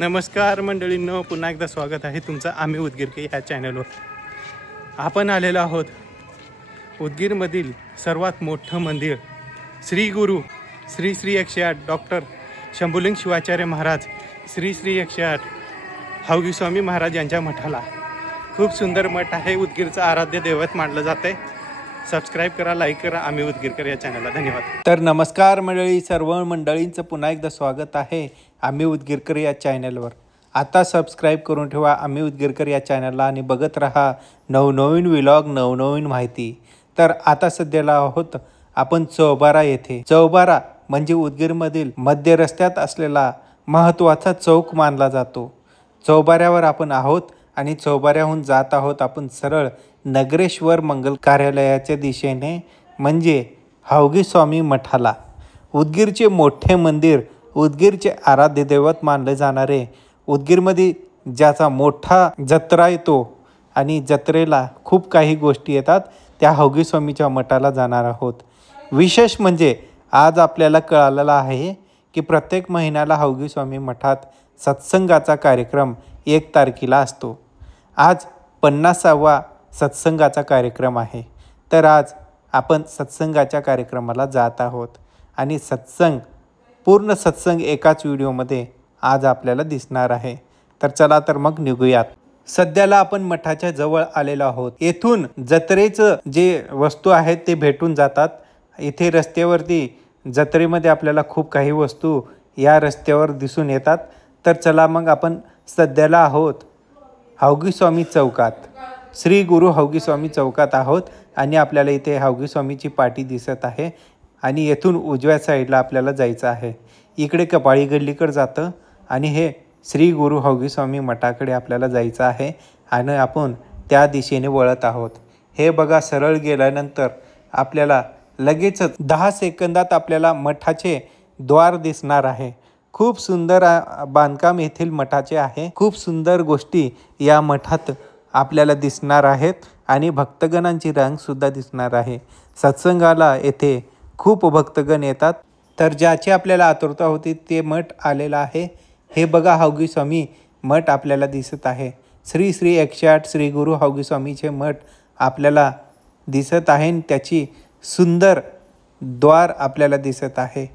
नमस्कार मंडळींनो, पुन्हा एकदा स्वागत आहे तुमचं आम्ही उदगीरकर ह्या चॅनलवर. आपण आलेलो आहोत उदगीरमधील सर्वात मोठं मंदिर श्री गुरु श्री श्री 108 डॉक्टर शंभुलिंग शिवाचार्य महाराज श्री श्री 108 हावगी स्वामी महाराज यांच्या मठाला. खूप सुंदर मठ आहे. उदगीरचं आराध्य दैवत मानलं जाते. सबस्क्राईब करा, लाईक करा आम्ही उदगीरकर या चॅनलला. धन्यवाद. तर नमस्कार मंडळी, सर्व मंडळींचं पुन्हा एकदा स्वागत आहे आम्ही उदगीरकर या चॅनलवर. आता सबस्क्राईब करून ठेवा आम्ही उदगीरकर या चॅनलला आणि बघत राहा नवनवीन व्लॉग, नवनवीन माहिती. तर आता सध्याला आहोत आपण चौबारा येथे. चौबारा म्हणजे उदगीरमधील मध्य रस्त्यात असलेला महत्त्वाचा चौक मानला जातो. चौबाऱ्यावर आपण आहोत आणि चौबाऱ्याहून जात आहोत आपण सरळ नगरेश्वर मंगल कार्यालयाच्या दिशेने, म्हणजे हावगी स्वामी मठाला. उदगीरचे मोठे मंदिर, उदगीरचे आराध्य दैवत मानले जाणारे, उदगीरमध्ये ज्याचा मोठा जत्रा येतो आणि जत्रेला खूप काही गोष्टी येतात, त्या हावगी स्वामीच्या मठाला जाणार आहोत. विशेष म्हणजे आज आपल्याला कळालेलं आहे की प्रत्येक महिन्याला हावगी स्वामी मठात सत्संगाचा कार्यक्रम 1 तारखेला असतो. आज 50वा सत्संगाचा कार्यक्रम आहे. तर आज आपण सत्संगाच्या कार्यक्रमाला जात आहोत आणि पूर्ण सत्संग एकाच व्हिडिओमध्ये आज आपल्याला दिसणार आहे. तर चला तर मग निघूयात. सध्याला आपण मठाच्या जवळ आलेलो आहोत. येथून जत्रेचं जे वस्तू आहेत ते भेटून जातात. इथे रस्त्यावरती जत्रेमध्ये आपल्याला खूप काही वस्तू या रस्त्यावर दिसून येतात. तर चला मग आपण सध्याला आहोत हावगी स्वामी चौकात, श्री गुरु हावगी स्वामी चौकात आहोत आणि आपल्याला इथे हावगी स्वामीची पाटी दिसत आहे आणि येथून उजव्या साईडला आपल्याला जायचं आहे. इकडे कपाळी गल्लीकडे जातं आणि हे श्री गुरु हावगी स्वामी मठाकडे आपल्याला जायचं आहे आणि आपण त्या दिशेने वळत आहोत. हे बघा, सरळ गेल्यानंतर आपल्याला लगेचच 10 सेकंदात आपल्याला मठाचे द्वार दिसणार आहे. खूप सुंदर बांधकाम येथील मठाचे आहे. खूप सुंदर गोष्टी या मठात आपल्याला दिसणार आहेत आणि भक्तगणांची रांगसुद्धा दिसणार आहे. सत्संगाला येथे खूप भक्तगण येतात. तर ज्याची आपल्याला आतुरता होती ते मठ आलेला आहे. हे बघा, हावगी स्वामी मठ आपल्याला दिसत आहे. श्री श्री 108 श्री गुरु हावगी स्वामीचे मठ आपल्याला दिसत आहे. त्याची सुंदर द्वार आपल्याला दिसत आहे.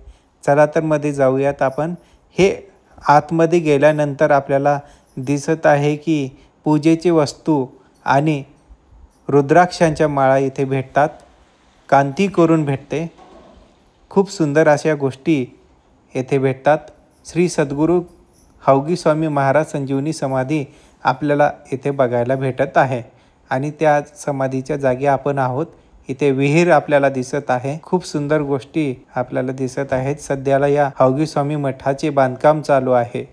चला तर मध्ये जाऊयात आपण. हे आतमध्ये गेल्यानंतर आपल्याला दिसत आहे की पूजेची वस्तू आणि रुद्राक्षांच्या माळा इथे भेटतात. कांती करून भेटते. खूप सुंदर अशा गोष्टी येथे भेटतात. श्री सद्गुरू हावगी स्वामी महाराज संजीवनी समाधी आपल्याला इथे बघायला भेटत आहे आणि त्या समाधीच्या जागी आपण आहोत. इथे विहीर आपल्याला दिसत आहे. खूप सुंदर गोष्टी आपल्याला दिसत आहेत. सध्याला या हावगी स्वामी मठाचे बांधकाम चालू आहे.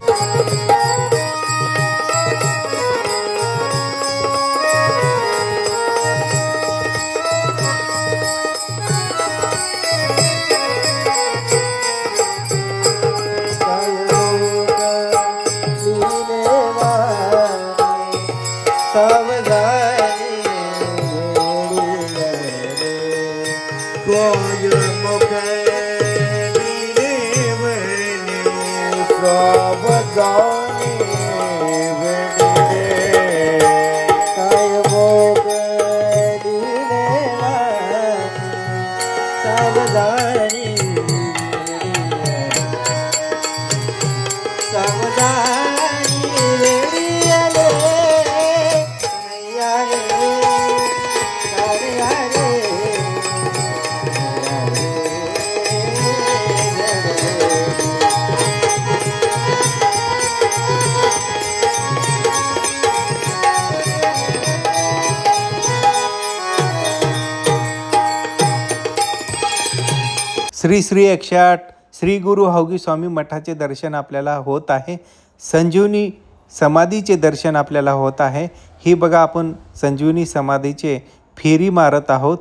श्री श्री 108 श्री गुरु हावगी स्वामी मठाचे दर्शन आपल्याला होत आहे. संजीवनी समाधीचे दर्शन आपल्याला होत आहे. ही बघा, आपण संजीवनी समाधीचे फेरी मारत आहोत.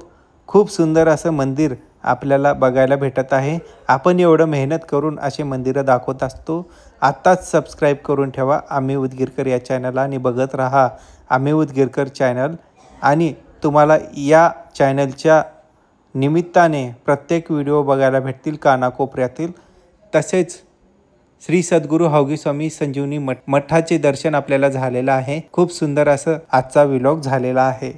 खूप सुंदर असं मंदिर आपल्याला बघायला भेटत आहे. आपण एवढं मेहनत करून असे मंदिरं दाखवत असतो. आत्ताच सबस्क्राईब करून ठेवा आम्ही उदगीरकर या चॅनलला आणि बघत राहा आम्ही उदगीरकर चॅनल. आणि तुम्हाला या चॅनलच्या निमित्ताने प्रत्येक व्हिडिओ बघायला भेटतील कानाकोपऱ्यातील. तसेच श्री सद्गुरू हौगी स्वामी संजीवनी मठाचे दर्शन आपल्याला झालेलं आहे। खूप सुंदर असं आजचा व्लॉग झालेला आहे।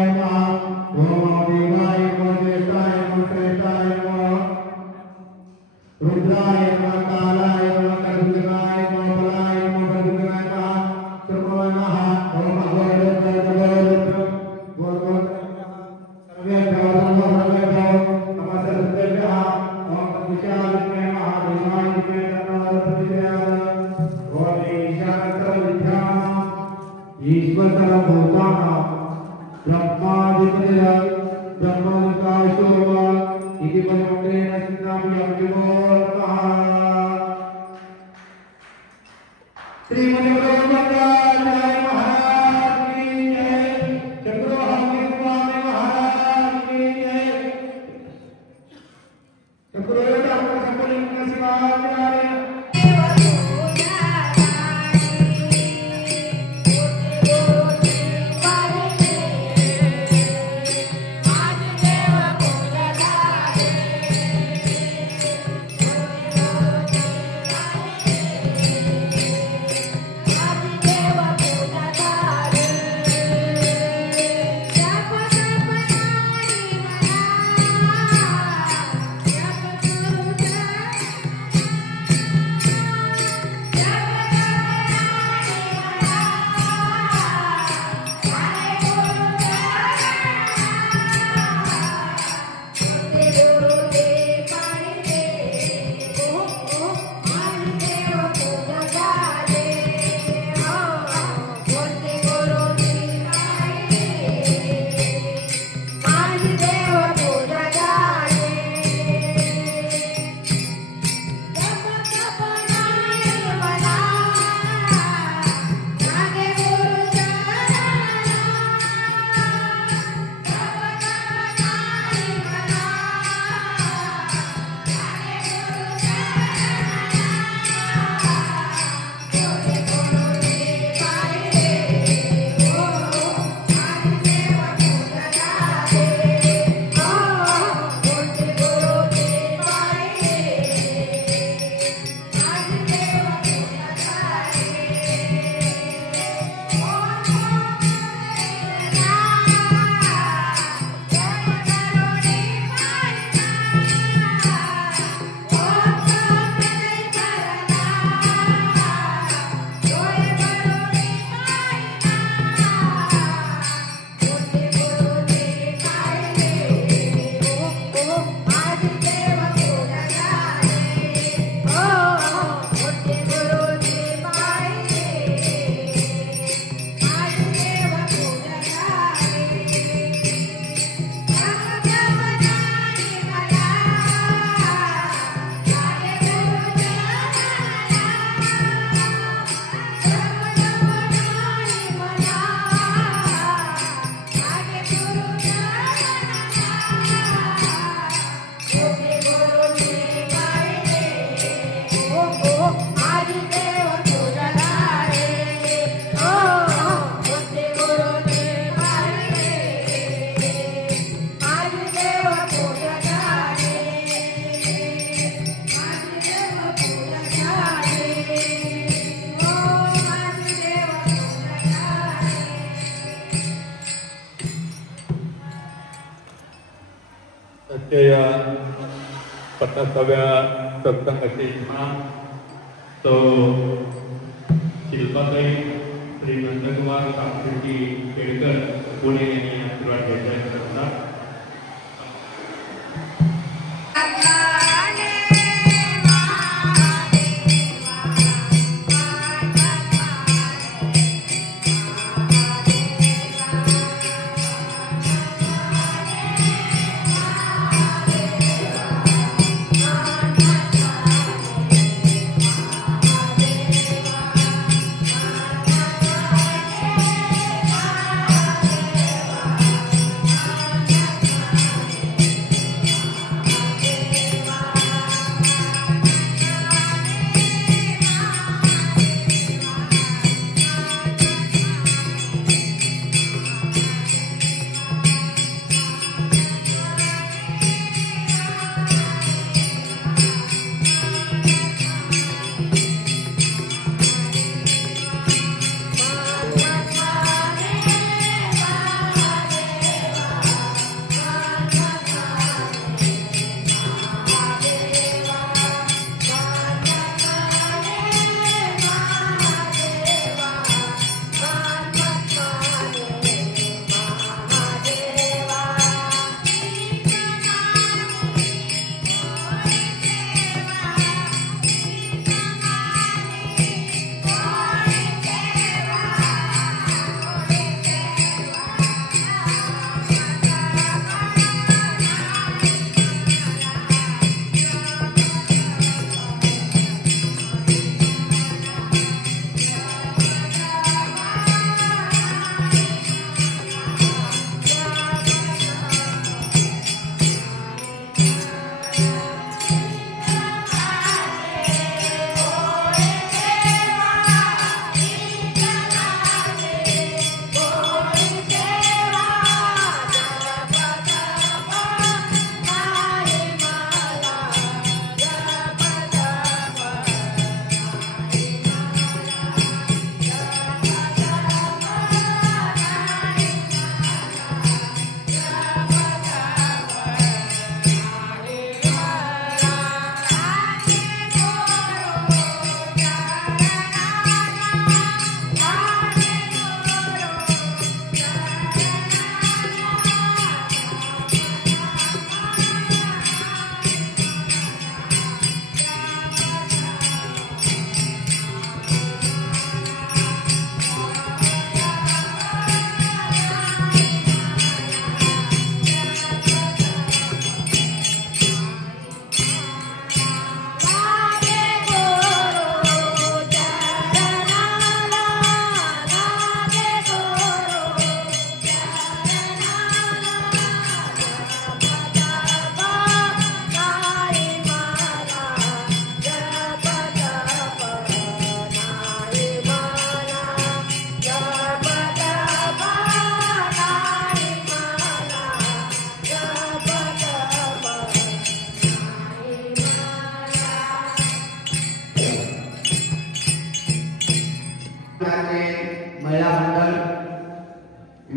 Hare या 50व्या सत्संगाचे इमाम तो शिल्पाताई श्री नंदकुमार सांस्कृती केळकर पुणे यांनी आशीर्वाद घ्यायचा करतात.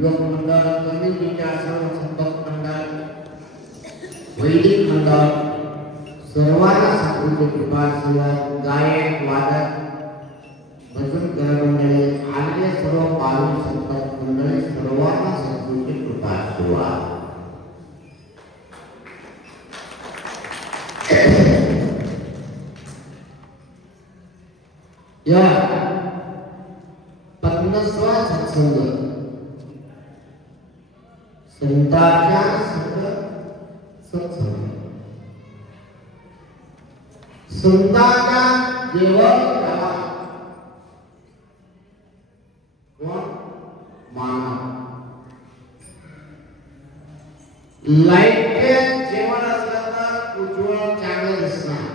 युवक मंडळ, कमी विचारसर संपर्क मंडळ, वैदिक मंडळ, सर्वांना सद्गुरूंची कृपा आशीर्वाद, गायक वादक भजन कर मंडळी आणि सर्व पावन संपर्क मंडळी सर्वांना सद्गुरूंची कृपा आशीर्वाद. या 50वा सत्संग संतांच्या सत्संग संतांच्या देवळाला कोण मानव लाईटचे जेवण असलं तर उज्ज्वल चांगलं दिसणार.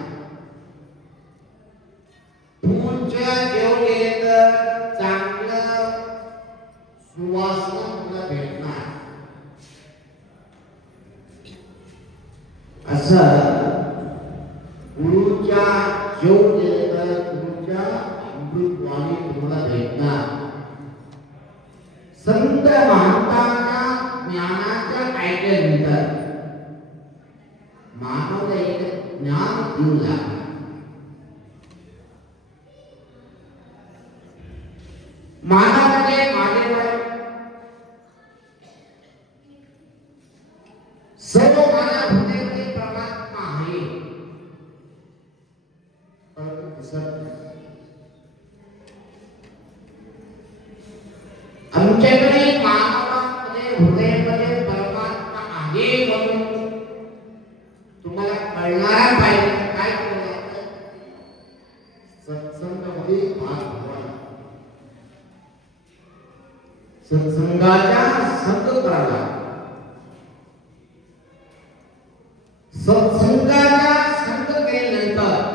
फूलच्या जेवण गेले तर चांगलं सुवासना तुला भेटणार. असं गुरुच्या जेवण गेले तर गुरुच्या अमृतवाणी तुम्हाला भेटणार. संत महंतांच्या ज्ञानाच्या ऐकल्यानंतर मानव एक ज्ञान देऊ लागला. मानवाने मागेवर सर्व मानव हृदयामध्ये परमात्मा आहे, परंतु दिसत नाही. आमच्याकडे मानवामध्ये हृदयामध्ये परमात्मा आहे म्हणून तुम्हाला कळणारा पाहिजे. काय कळणार? सत्संगामध्ये भाग घ्यावा, सत्संगाचा संग करावा. सत्संगाचा संग केल्यानंतर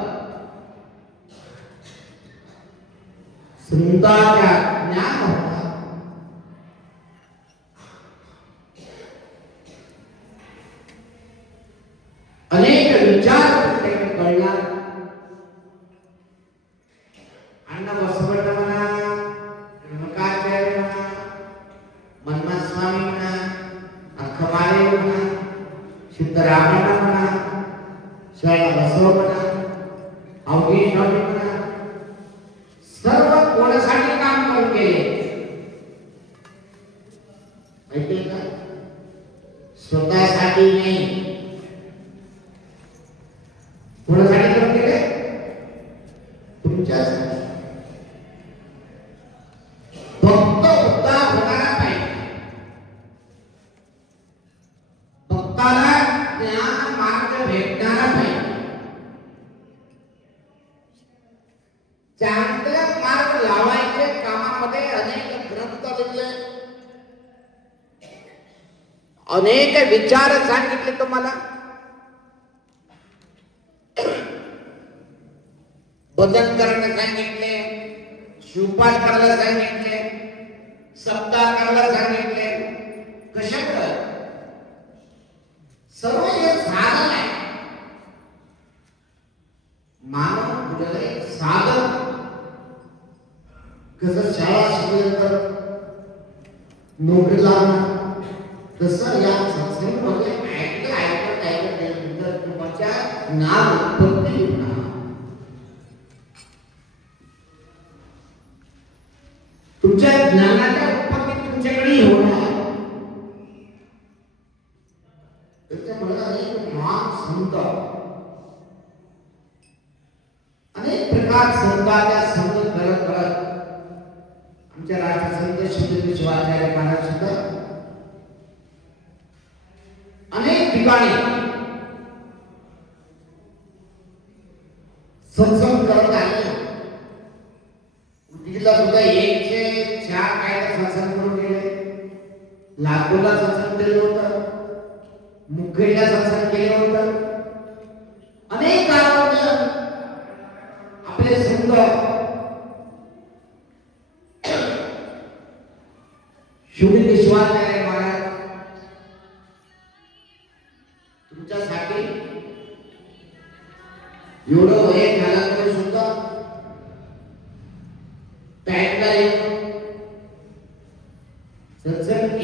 संतांच्या ज्ञान होतात. अनेक विचार कळणार. अण्णा बसवट म्हणा, रेणुकाचार्य म्हणा, मन्मथ स्वामी म्हणा, अख्खमारे म्हणा, सिद्धरामण्ण म्हणा, शरण बसव म्हणा, अवघी स्वामी म्हणा, सर्व कोणासाठी काम करून गेले माहिती का? स्वतःसाठी नाही. कोणासाठी करून गेले? तुमच्यासाठी. भक्त उद्धार होणारा पाहिजे. भक्ताला ज्ञान मार्ग भेटणारा पाहिजे. चांगले मार्ग लावायचे कामामध्ये अनेक ग्रंथ लिहिले, अनेक विचार सांगितले तुम्हाला. भजन करायला सांगितले, शिवपाठ करायला सांगितले, सप्ताह करायला सांगितले. कशामुळे? सर्व हे साधन आहे. मानव पुढे एक साधन. कसं शाळा शिकल्यानंतर नोकरी लागणार, तसं या संस्थेमध्ये ऐकल्यानंतर तुमच्या ज्ञान उत्पत्ती होणार. तुमच्या ज्ञानाच्या उत्पत्ती तुमच्याकडे होणार. त्याच्यामुळे अनेक महान संत, अनेक प्रकार संतांच्या संत करत करत आमच्या राष्ट्रसंत श्री शिवाचार्य महाराज सुद्धा अनेक ठिकाणी सत्संग करत आले. उदगीरला सुद्धा 104 काय सत्संग करून गेले. लातूरला सत्संग केलं होतं, मुखेडला सत्संग केलं होतं. अनेक गावामध्ये आपले संत शिवलिंग शिवाचार्य महाराज तुमच्यासाठी एवढं वय झालं तरी सुद्धा टाइमला येऊन सत्संग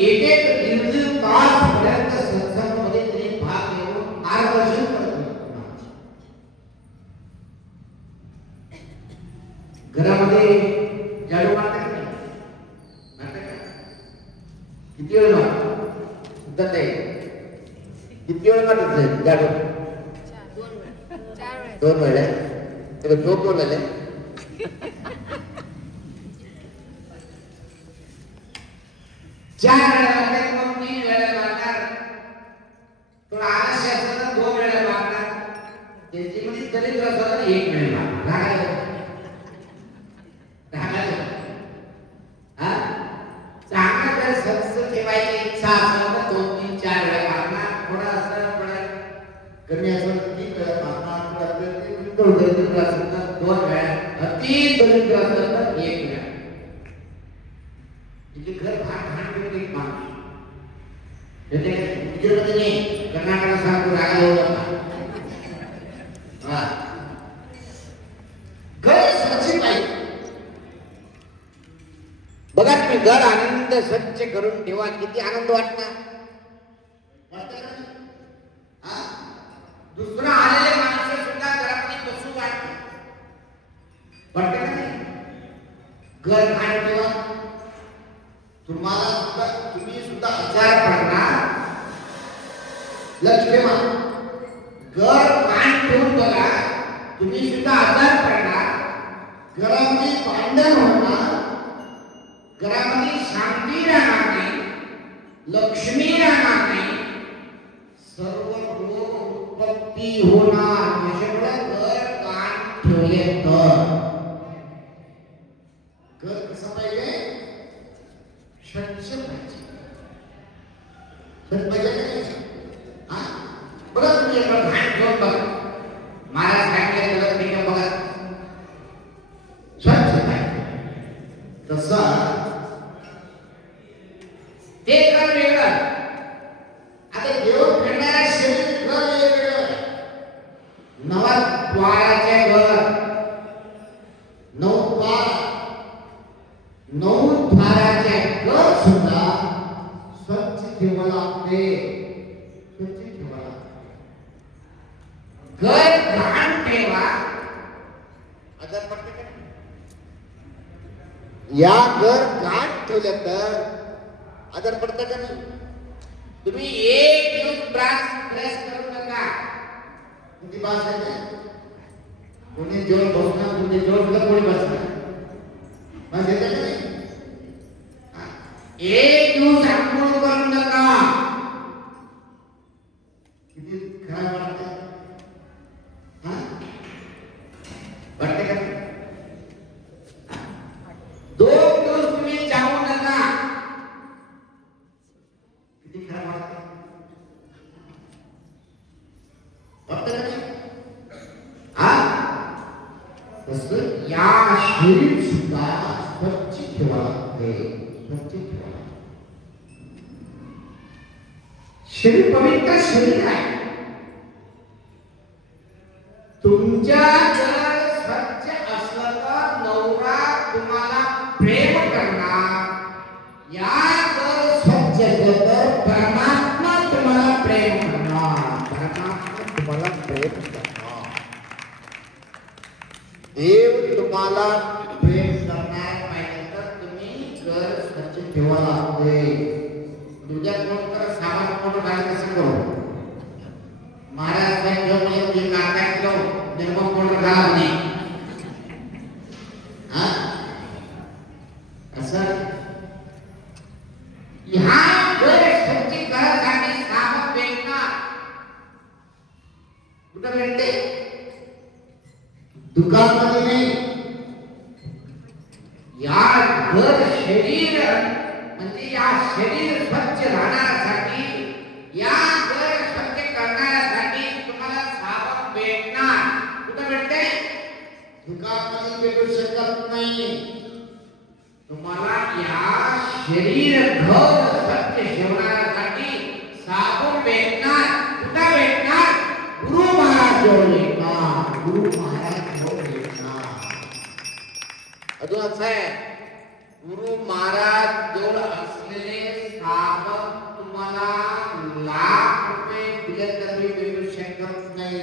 घरामध्ये झाडू मारता का नाही? मारता का? किती वेळ मारता ते? किती वेळ मारतात झाडू? 2 वेळा. त्याला झोप बोलायला 4 वेळा मारतात, मग 3 वेळा मारणार. तो आळशी असेल तर 2 वेळा मारणार. त्याची म्हणजे दरिद्र असेल तर 1 वेळा मारणार. चांगला जर संस्थ ठेवायची इच्छा असेल तर 2, 3, 4 वेळा मारणार. थोडा असं थोडा कमी असेल तर 3 वेळा मारणार. दरिद्र असेल तर 2 वेळा. अति दरिद्र असेल तर 1 वेळा. तिथे घर भाग एक माणूस कर्नाटकासारखं रागाला घर स्वच्छ पाहिजे. बघा तुम्ही घर आनंद स्वच्छ करून ठेवा, किती आनंद वाटणार. दुसरा आलेले माणसं सुद्धा घरामध्ये बसू वाटते. वाटते का नाही? घर घाण ठेवा. तुम्हाला सुद्धा, तुम्ही सुद्धा आजार पडणार. लक्ष ठेवा. घर घाण ठेवून बघा, तुम्ही सुद्धा आजार पडणार. घरामध्ये भांडण होणार. घरामध्ये शांती राहणार नाही. लक्ष्मी राहणार नाही. सर्व रोग उत्पत्ती होणार. त्याच्यामुळे घर घाण ठेवले तर. घर कसं पाहिजे? स्वच्छ पाहिजे. स्वच्छ पाहिजे. बघा तुम्ही एकदा घाण ठेवून बघा. महाराज सांगितलं त्याला ठीक आहे बघा. स्वच्छ पाहिजे. तसं ते घर वेगळं. आता देव फिरणारा शरीर घर वेगळं. नवद्वाराचे घर. 9 द्वाराचे घर सुद्धा स्वच्छ ठेवायला लागते. स्वच्छ ठेवायला. घर घाण ठेवा, आजार पडते का? या घर घाण ठेवलं तर आजार पडतं का नाही? तुम्ही एक दिवस ब्रश करू नका. किती बास आहे ना? कोणी जोर बसणार, कोणी जोर कोणी बसणार. बस येतं का नाही? एक दिवस आंघोळ करू नका. किती खराब वाटतं. वाटते का? 2 दिवस तुम्ही जाऊ नका. किती खराब वाटतं. वाटतं का नाही? तसं या शरीर सुद्धा स्वच्छ ठेवा लागते. स्वच्छ ठेवा. शरीर पवित्र शरीर आहे. तुमच्या जर स्वच्छ असलं तर नवरा तुम्हाला प्रेम करणार. या जर स्वच्छ असलं तर परमात्मा तुम्हाला प्रेम करणार. परमात्मा तुम्हाला प्रेम करणार. देव तुम्हाला प्रेम करणार पाहिजे तर तुम्ही घर स्वच्छ ठेवा लागते. तुझ्या कोण तर सामान कोण काय कसं करू. महाराज सांगितलं नाटक करू निर्मम कोण घाला नाही. असं ह्या घर स्वच्छ करायसाठी सामान भेटणार. कुठं भेटते? दुकानमध्ये नाही. या घर शरीर म्हणजे या शरीर स्वच्छ राहण्यासाठी, या घर स्वच्छ करण्यासाठी तुम्हाला साबण भेटणार. कुठं भेटते? दुकानमध्ये भेटू शकत नाही. तुम्हाला या शरीर घर स्वच्छ ठेवण्यासाठी साबण भेटणार. कुठं भेटणार? गुरु महाराज जवळ भेटणार. गुरु महाराज जवळ भेटणार. अजून असं आहे, गुरु महाराज जवळ असलेले साबण तुम्हाला लाख रुपये दिले तरी भेटू शकत नाही.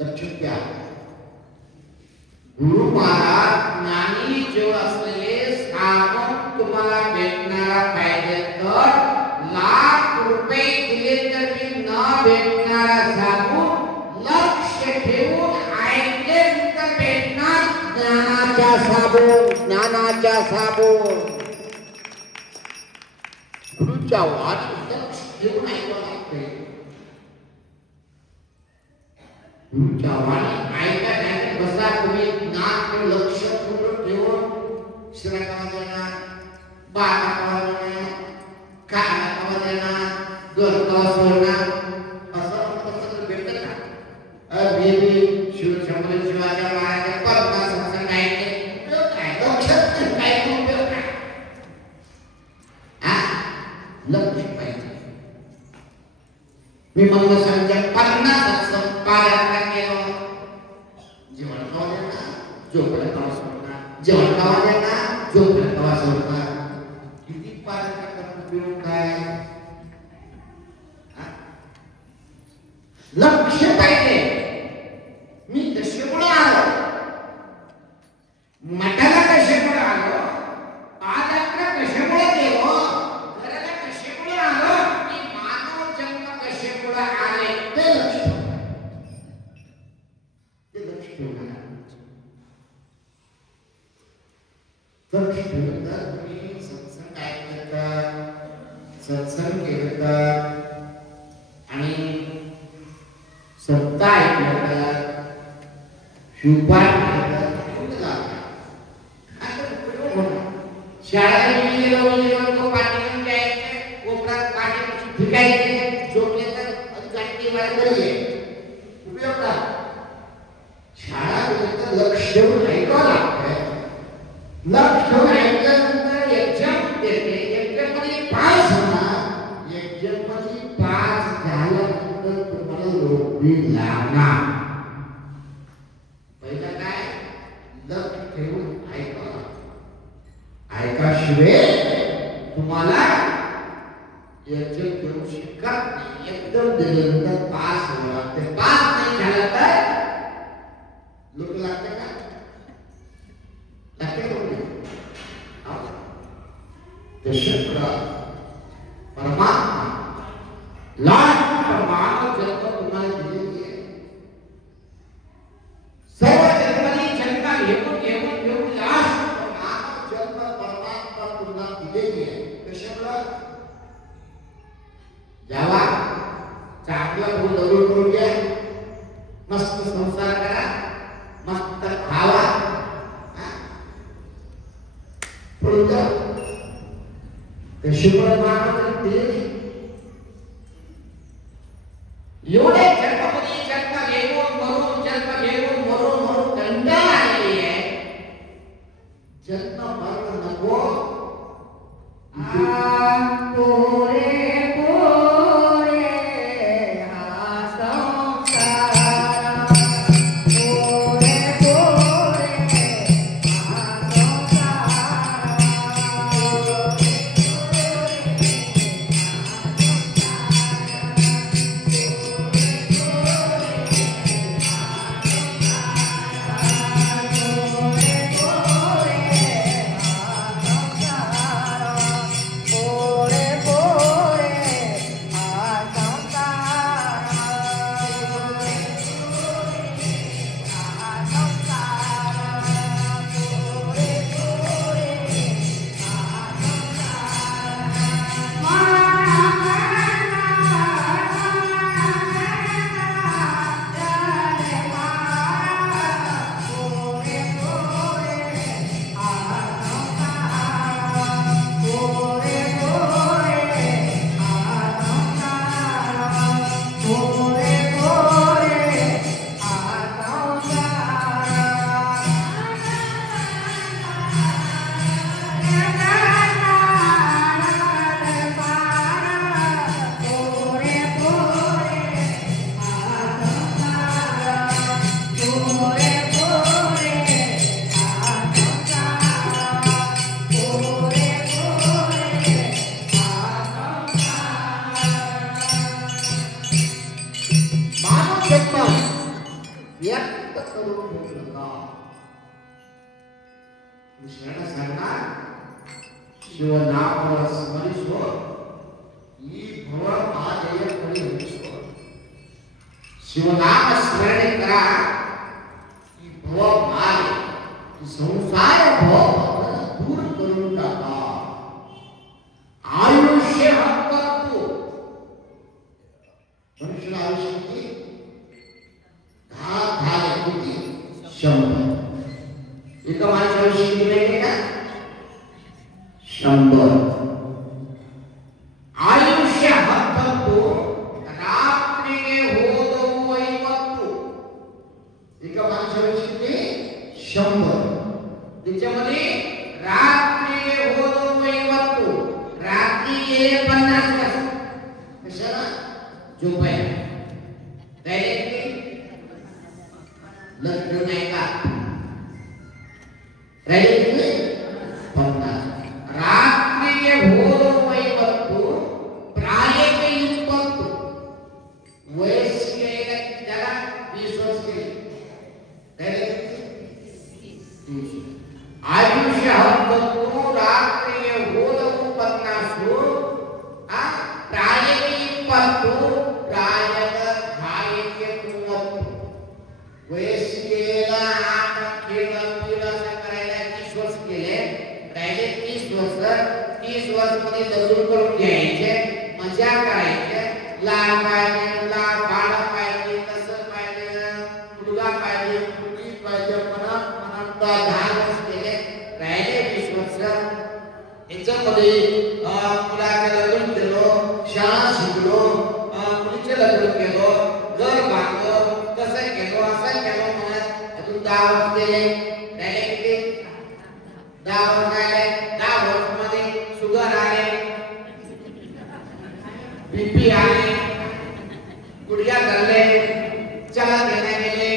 लक्षात घ्या. गुरु महाराज ज्ञानी जो असलेले साबण तुम्हाला भेटणारा पाहिजे तर ₹1,00,000 दिले तरी न भेटणारा साबण लक्ष ठेवून ऐकले तर भेटणार ज्ञानाचा साबण ज्ञानाचा साबण गुरुच्या वाणी लक्ष ठेवून ऐकावं लागते गुरुच्या वाणी ऐका नाही बसा तुम्ही नाक लक्ष पूर्ण ठेवून श्रवणाला बाळाला कानाला दोन सोडणार असं भेटतं का बेबी शिवशंकर शिवाजी महाराज परदा सत्संग ऐकले काय लक्षात काय उपयोग काय लक्ष पाहिजे मी मला सांगते 50 संपादन केलं जेवण खावायला झोपडा खावा सोडणार जेवण खावायला झोपडा खावा सोडणार किती पालन करतात उपयोग काय लक्ष पाहिजे मी कशामुळे आलो मठाला कशामुळे आलो पादयात्रा कशामुळे गेलो घराला कशामुळे आलो मी मानव जन्म कशामुळे आले ते लक्ष ठेवणार लक्ष ठेवता तुम्ही सत्संग ऐकता सत्संग केला आणि सत्ता ऐकला शिवपाठ शाळेत गेलो तो पाठी घ्यायचे कोपऱ्यात पाठी फिकायचे झोपले तर अधिकारी वाढले उपयोग का शाळा तर लक्ष ठेवून ऐकावं लागतं लक्ष ठेवून ऐकल्यानंतर एक्झाम देते एक्झाममध्ये पास होणार एक्झाममध्ये पास झाल्यानंतर तुम्हाला नोकरी लागणार पहिलं काय लक्ष ठेवून ऐकावं ऐकाशिवाय तुम्हाला एक्झाम देऊ शकत नाही एकदम दिल्यानंतर पास होणार ते पास नाही झालं तर लोक लागते का लागते का परमात्मा लाख परमात्मा जन्म तुम्हाला दिलेली आहे सर्व जन्माची जनता घेऊन लाख परमात्मा जन्म परमात्मा तुम्हाला दिलेली आहे कशामुळे जावा चांगलं फुल दगड करून घ्या मस्त संसार करा मस्त खावा पुढे कशामुळे मानव दिलेली एवढे जन्म घेऊन मरून कंटाळा आलेली आहे जन्म मरण नको पोरे पोरे हा संसार पोरे पोरे हा व्यक्त करून घेऊ नका शरण सांगणार शिवनाम स्मरिसो ही भव महाजय करी होईसो शिवनाम स्मरण करा ही भव महाजय संसार भव दूर करून टाका आयुष्य हक्कू मनुष्य आयुष्य किती 10 किती 100 एका माणसाला शिकले का 100 आयुष्य हक्कू रात्रीने होदो ऐकतो एका माणसाला शिकले 100 त्याच्यामध्ये रात्रीने होदो ऐकतो रात्री गेले 50 वर्ष कशाला झोपायला डायरेक्टली लग्न नाही का डायरेक्टली 50 रात्रीने होदो ऐकतो प्रायेने युक्तो वयस केलेला त्याला 20 वर्ष केले डायरेक्टली आयुष्य हक्कू रात्रीने होदो 50 प्रायेने युक्तो प्रायः घायके कुवतो वयस केलेला आठ खेळ करायला 30 वर्ष केले राहिले 30 वर्ष मध्ये लग्न करून घ्यायचे मजा करायचे लाल पाहिजे लाल बाळ पाहिजे कसं पाहिजे मुलगा पाहिजे मुलगी पाहिजे मनात 10 वर्ष केले राहिले 20 वर्ष याच्यामध्ये मुलाचं लग्न केलं शाळा शिकलो मुलीचे लग्न केलो घर बांधलो कसं केलो असं केलो म्हणत अजून 10 वर्ष गेले डायरेक्टली 10 वर्ष आले 10 वर्ष मध्ये शुगर आले बीपी आले गुडघ्या धरले चलत येण्या गेले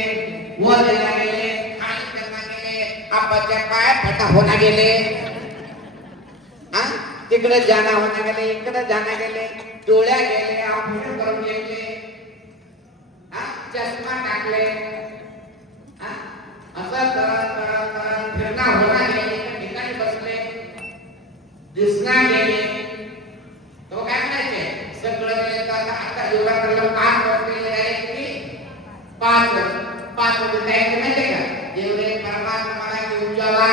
वर येण्या गेले खाली करणं गेले आपाच्या पाय फटा होण्या गेले तिकडे जाणं होण्या गेले इकडे जाणं गेले डोळ्या गेले ऑपरेशन करून घेतले चष्मा टाकले असं करत फिरणं होणं गेले ठिकाणी बसले दिसणं गेले तो काय म्हणायचे सगळं गेले तर आता योगा करायला 5 वर्ष गेले डायरेक्टली 5 वर्ष टाइम माहिती का जेवढे परमात्माला घेऊन जावा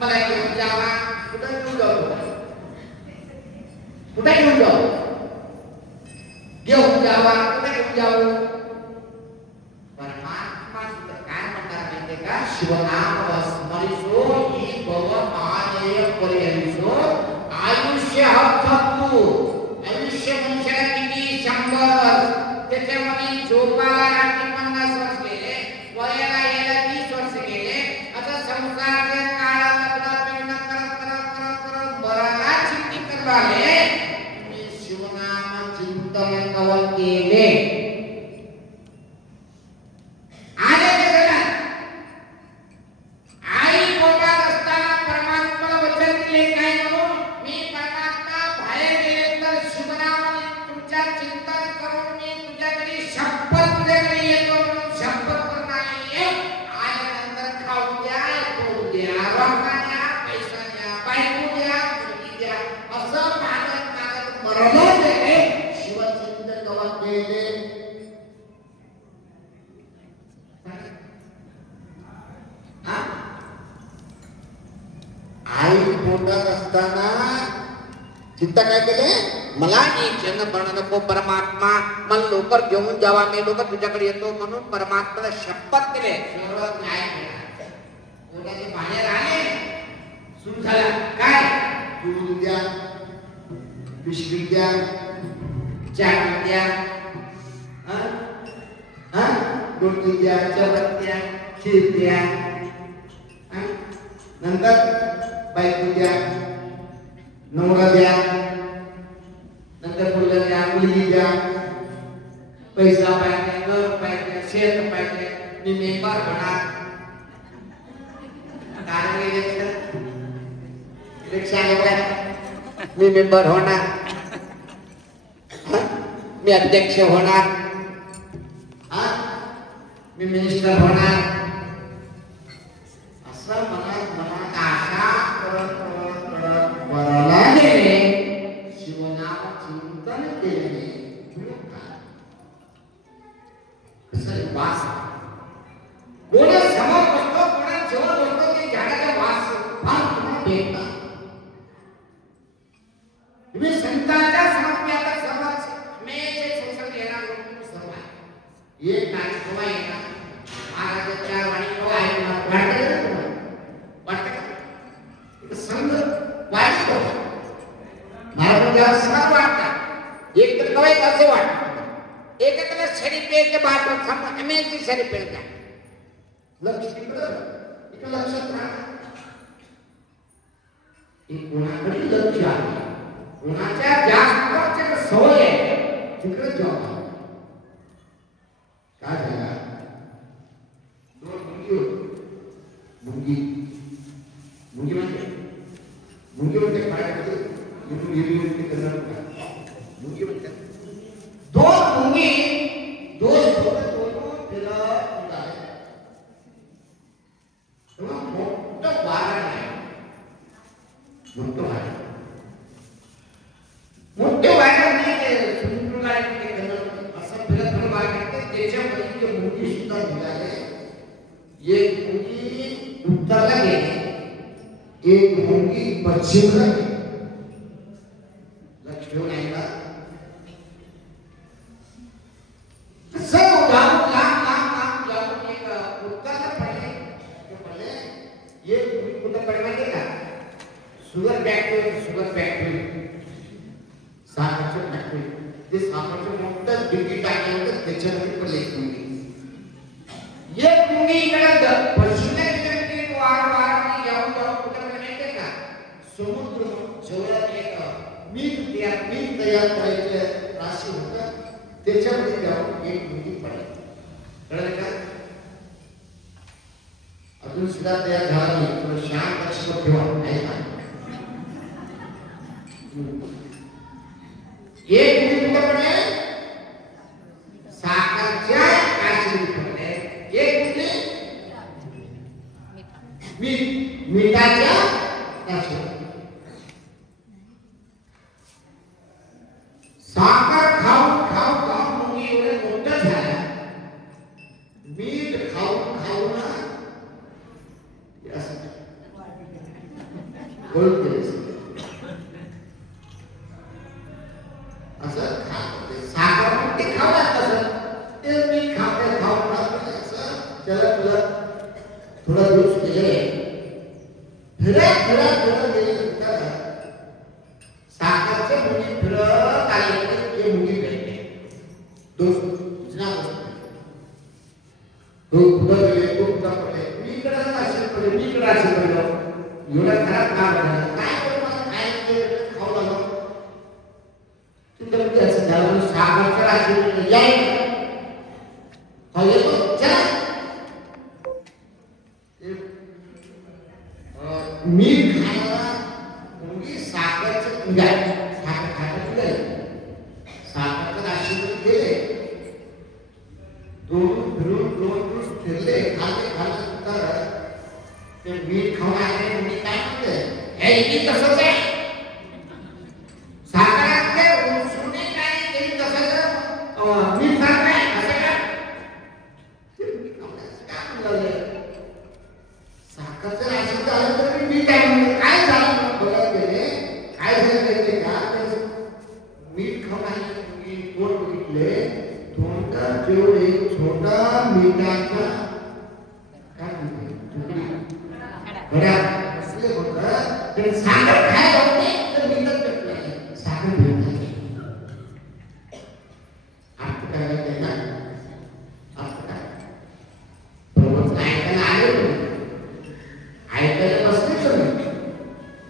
मला घेऊन जावा कुठे घेऊन जाऊ कुठे घेऊन जाऊ घेऊन जावा कुठे घेऊन जाऊ परमात्मा काय म्हणतात माहिती का शिवनाम स्मरिसो ही भव महाजय पर्यंतो आयुष्य हक्कू आयुष्य मनुष्याला किती 100 त्याच्यामध्ये झोपाला रात्री 50 वर्ष गेले वयाला यायला 30 वर्ष गेले असं संसाराच्या काळात मराला चिंती करवाले शिवनाम चिंतन कवल केले आले कशाला आई पोटात असताना परमात्मा वचन दिले काय म्हणून मी परमात्मा बाहेर गेले तर शिवनाम तुमच्या चिंतन करून मी तुझ्याकडे शपथ तुझ्याकडे येतो म्हणून शपथ करून आले आल्यानंतर खाऊ द्या पोट द्या रोका द्या पैसा द्या बायको द्या मुलगी द्या असं मागत मरण गेले शिवचिंतन गवत गेले आई पोटात असताना चिंता काय केले मला जन्म मरण नको परमात्मा मला लवकर घेऊन जावा मी लवकर तुझ्याकडे येतो म्हणून परमात्माला शपथ केले सर्व न्याय केला पोटाचे बाहेर आले सुरू झाला काय दूध द्या बिस्किट द्या चहा द्या रोटी द्या चपाती द्या खीर द्या नंतर बायको द्या नवरा द्या नंतर मुलगा द्या मुलगी द्या पैसा पाहिजे घर पाहिजे शेत पाहिजे मी मेंबर होणार रिक्षा मी मेंबर होणार मी अध्यक्ष होणार मी मिनिस्टर होणार कसं वास कोणी समोर बसतो कोणा जवळ बसतो ते झाडाचा वास फार तुम्हाला भेटतो. तुम्ही संतांच्या समाप्याचा समाज मेचे संसर्ग येणार सर्व एक नाच कवा येणार महाराजांच्या वाणी कवा आहे वाटतं संघ वाटतो महाराजांच्या समाज वाटतात एक तर कवा असे वाटतं एकत्र शरीर के बाद में हम अमेजिंग शरीर पेड़ता लक्ष इकडे लक्षात राहा एक कोणाकडे लक्ष आहे कोणाच्या जास्त सवय आहे तिकडे जॉब काय झाला दोन मुंगी म्हणजे काय मुंगी म्हणतात दोन मुंगी दोन मोठं वारण आहे मोठे वारण समुद्र असं फिरत वारण त्याच्यामध्ये मुंगी सुद्धा निघाले एक मुंगी उत्तरला गेली एक मुंगी पश्चिमला गेली. लक्ष ठेवून आहे का शुगर फॅक्टरी साखरची फॅक्टरी ते साखरचं मोठं डिग्री टाकल्यानंतर त्याच्यामध्ये पण एक मुंगी इकडे पश्चिमेकडे वार जाऊन कुठं माहितीये का समुद्र जवळ एक मीठ तयार करायचे राशी होतं त्याच्यामध्ये जाऊन एक मुंगी पडली. कळलं का अजून सुद्धा तयार झाला नाही थोडं शांत लक्ष ठेवा नाही का एक मुंगी कुठं पडले साखरच्या राशीमध्ये पडले एक मुंगी मिठाच्या राशीमध्ये. साखर खाऊन मुंगी एवढे मोठं झालं मीठ खाऊन असं साखर ते खावं तसं ते मीठ खाऊन त्याला तुला थोडा दिवस गेले फिरत गेल्यानंतर साखरचे मुंगी फिरत आले ते मुंगी भेटले दोस्त पुढे गेले तो पुढे पडले मी इकडे असेल पडलो एवढा खराब काम झालं काय करू मला काय खाऊ लागलो तुमच्या असं झालं साखरच्या राशीमध्ये याय येतो चला मीठ खायला मुंगी साखरचं निघाय साखर खायला निघाय साखरच्या राशीमध्ये गेले दोन दिवस फिरले खाल्ल्यानंतर ते मीठ खाऊन आले मी काय म्हणते हे इथे तसंच आहे साखरातले सोने काय ते तसंच मीठ खात नाही असं काय म्हणलं साखरचं राशन झालं तर मी काय म्हणतो काय झालं बघत गेले काय झालं माहिती का मीठ खाऊन आले मी पोट बघितले तोंडात जेवढे छोटा मिठाचा काय म्हणते तुकडी घड्या असले होतं ते साखर खायला होते तर मिठच भेटलं साखर भेटलं अर्थ काय माहिती ना अर्थ काय प्रवचन ऐकायला आले ऐकायला बसले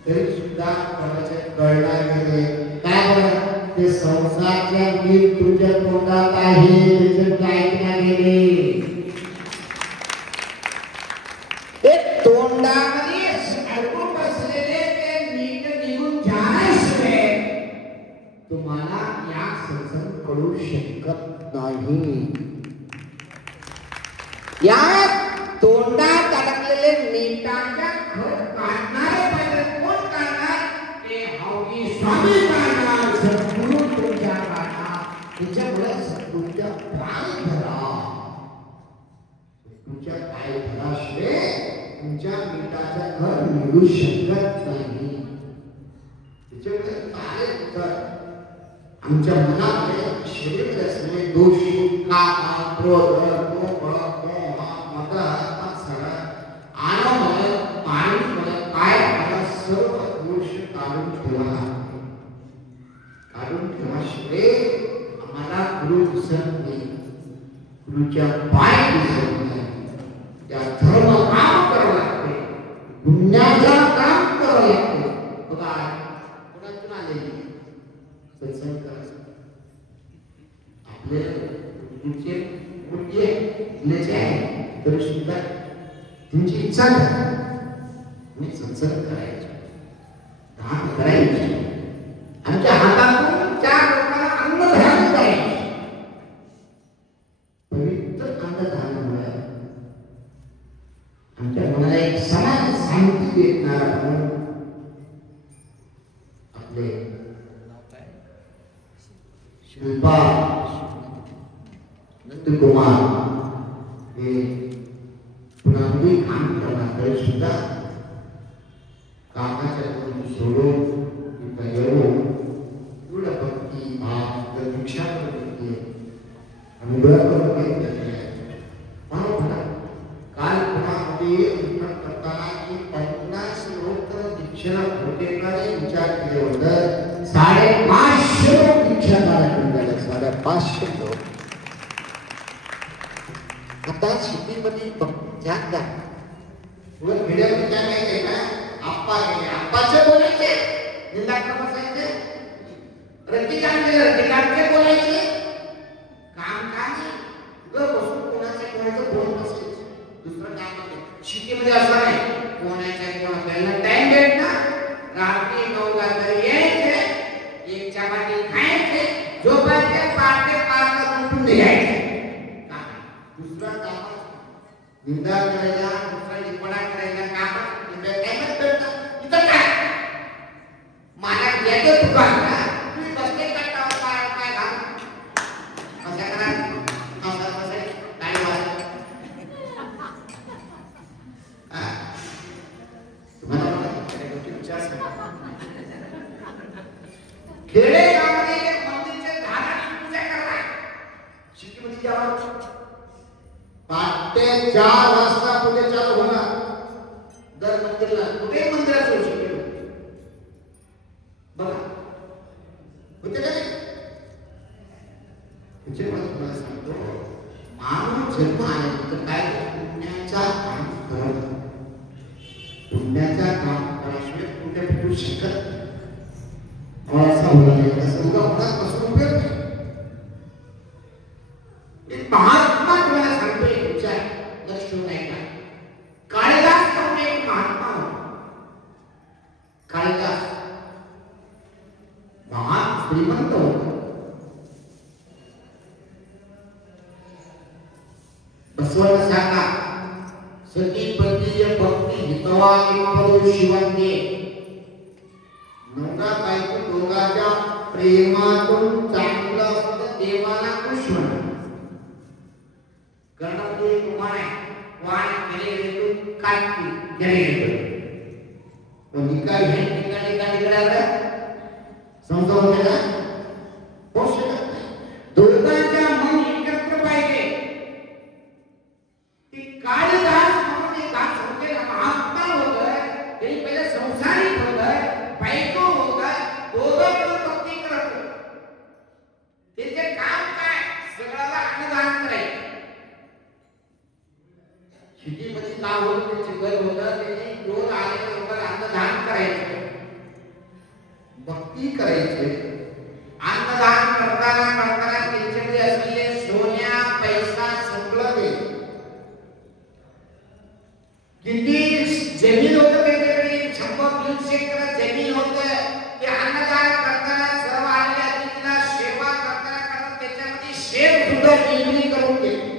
तरी सुद्धा कोणाचे कळणार गेले काय बरं ते संसारच्या गीत तुझ्या तोंडात आहे त्याचं ऐकण्या गेले ते तोंडामध्ये अडकून बसलेले ते नीट निघून जाण्याशिवाय तुम्हाला या सत्संग कळू शकत नाही. या तोंडात अडकलेले नीटाच्या खट काढणारे पाहिजे कोण काढणार ते हौदी स्वामी काढणार सद्गुरु तुमच्या काढणार तुमच्यामुळे सद्गुरूच्या पाय धरा. तुमच्या पाय धराशिवाय तुमच्या मिठाचं घर मिळू शकत नाही. त्याच्यामुळे काय होतं, आमच्या मनामध्ये शरीर असलेले दोष, काम, क्रोध, लोभ, मोह, मद, मत्सर, आनंद, मानव, काय मला सर्व दोष काढून ठेवा. काढून ठेवाशिवाय आम्हाला गुरु दिसत नाही, गुरुच्या पाय दिसत नाही. त्या धर्म काम करावं लागते, पुण्याचं काम करावं लागते. बघा कोणातून आलेली सत्संग करायचं आपले तुमचे मुलगी आहे आहे तरी सुद्धा तुमची इच्छा मी सत्संग करायचं, दान करायचं, आमच्या हातातून 4 लोकांना अन्नदान करायचं. पवित्र अन्नदानामुळे आमच्या मनाला एक समान शांती देणार आपले शिल्पा नंदकुमार हे पुन्हा काम करणार तरी सुद्धा कामाच्या सोडून इथं येऊन एवढं भक्ती भाव तर दीक्षा करते आणि काल पुण्यामध्ये करताना की 50 लोक दीक्षेला भेटणारे विचार केले होतं. 550 लोक दीक्षा कार्यक्रम झाले. 550 लोक. आता सिटीमध्ये ध्यान द्या. वर खेड्यामध्ये काय माहिती आहे का, आप्पा गेले, आप्पाचे बोलायचे, निंदाकडे बसायचे, रतिकांचे बोलायचे, काम नाही, बसून कोणाचं बोल बसायचं. दुसरं काम नाही. सिटीमध्ये असं नाही, कोणाच्या टाइम भेटणार, रात्री 9ला घरी यायचे, एक चपाती खायचे, झोपायचे, पार्टे पार्टला झोपून निघायचे. दुसरा काम निंदा करायला, दुसरा लिपणा करायला काम टाइमच भेटतं. इथं काय मला येतं दुकान ना, तुम्ही बसते कट्टा काय घाल कशा करा असं बसाय गाडी वाजत तुम्हाला विचार खेडे गावामध्ये मंदिरचे धाराची पूजा करणार. सिटीमध्ये जावं पहाटे 4 वाजता पूजा चालू होणार. दर मंदिरला कुठे मंदिराचं शिकलो बघा होते का नाही. तुम्हाला सांगतो, मानव जन्म आल्यानंतर काय पुण्याचा काम करत, पुण्याचा काम कराशिवाय कुठे भेटू शकत असा होणार नाही. असं उगा होणार कसं उपयोग नाही. एक महात्मा तुम्हाला सांगतो, एक विचार लक्ष ठेवून ऐका. कालिदास म्हणून एक महात्मा होता. कालिदास महान श्रीमंत होता. बसवाला सांगा, सती पती भक्ती हितवा विपरो शिवंगे. नवरा बायको दोघांच्या प्रेमातून चांगलं असतं देवाला खुश होणार. गणपती कुमार वाण केले गेले काढती गेले पण निकाल हे निकाल समजा होते ना होऊ शकत नाही. दोघांच्या मन एकत्र पाहिजे. ती कालिदास म्हणून एक दास होते, महात्मा होतं, ते पहिले संसारिक होतं, बायको होतं, दोघं पण भक्ती करत होते. त्याचे काम काय, सगळ्याला अन्नदान करायचं. सिटीमध्ये काम होतं, त्याचे घर होतं, त्यांनी रोज आलेल्या लोकांना अन्नदान करायचं, भक्ती करायचे. अन्नदान करताना त्यांच्याकडे असलेले सोन्या पैसा सगळं दे. किती जमीन होतं त्याच्याकडे, 100-200 एकर जमीन होतं. ते अन्नदान करताना सर्व आलेल्या अतिथींना सेवा करताना त्याच्यामध्ये शेत सुद्धा निर्मिती करून घेतली.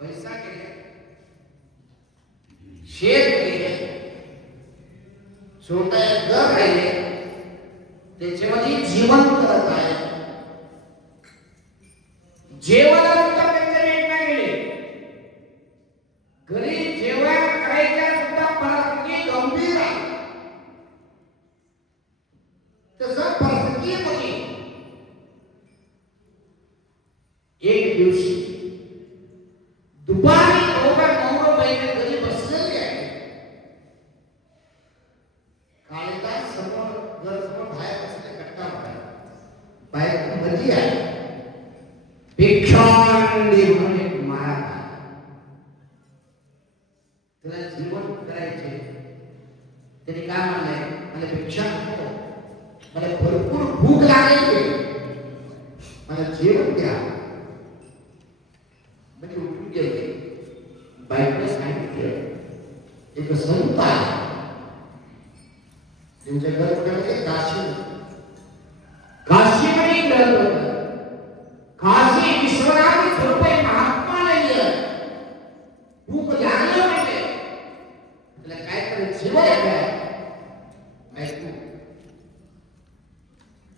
पैसा केले, शेत केले, छोटा घर राहिले, त्याच्यामध्ये जीवन करत आहे. एक दिवशी दुपारी दोघं बहिणी घरी बसलेले आहे. कालिदास समोर घर समोर बाहेर बसले कट्टा बाहेर भजी आहे. भिक्षांडी म्हणून एक माया त्याला जीवन करायचे. त्याने काय म्हणलंय, मला भिक्षा नको, मला भरपूर भूक लागेल, मला जेवण द्या. म्हणजे उठून गेले. बाईकला सांगितलं एक संत आहे त्यांच्या घराकडे काशीमध्ये घर होतं. काशी विश्वनाथ स्वरूपी महात्मा नाहीये. भूक लागली म्हणजे त्याला काय करायचं, जेवायला काय ऐकू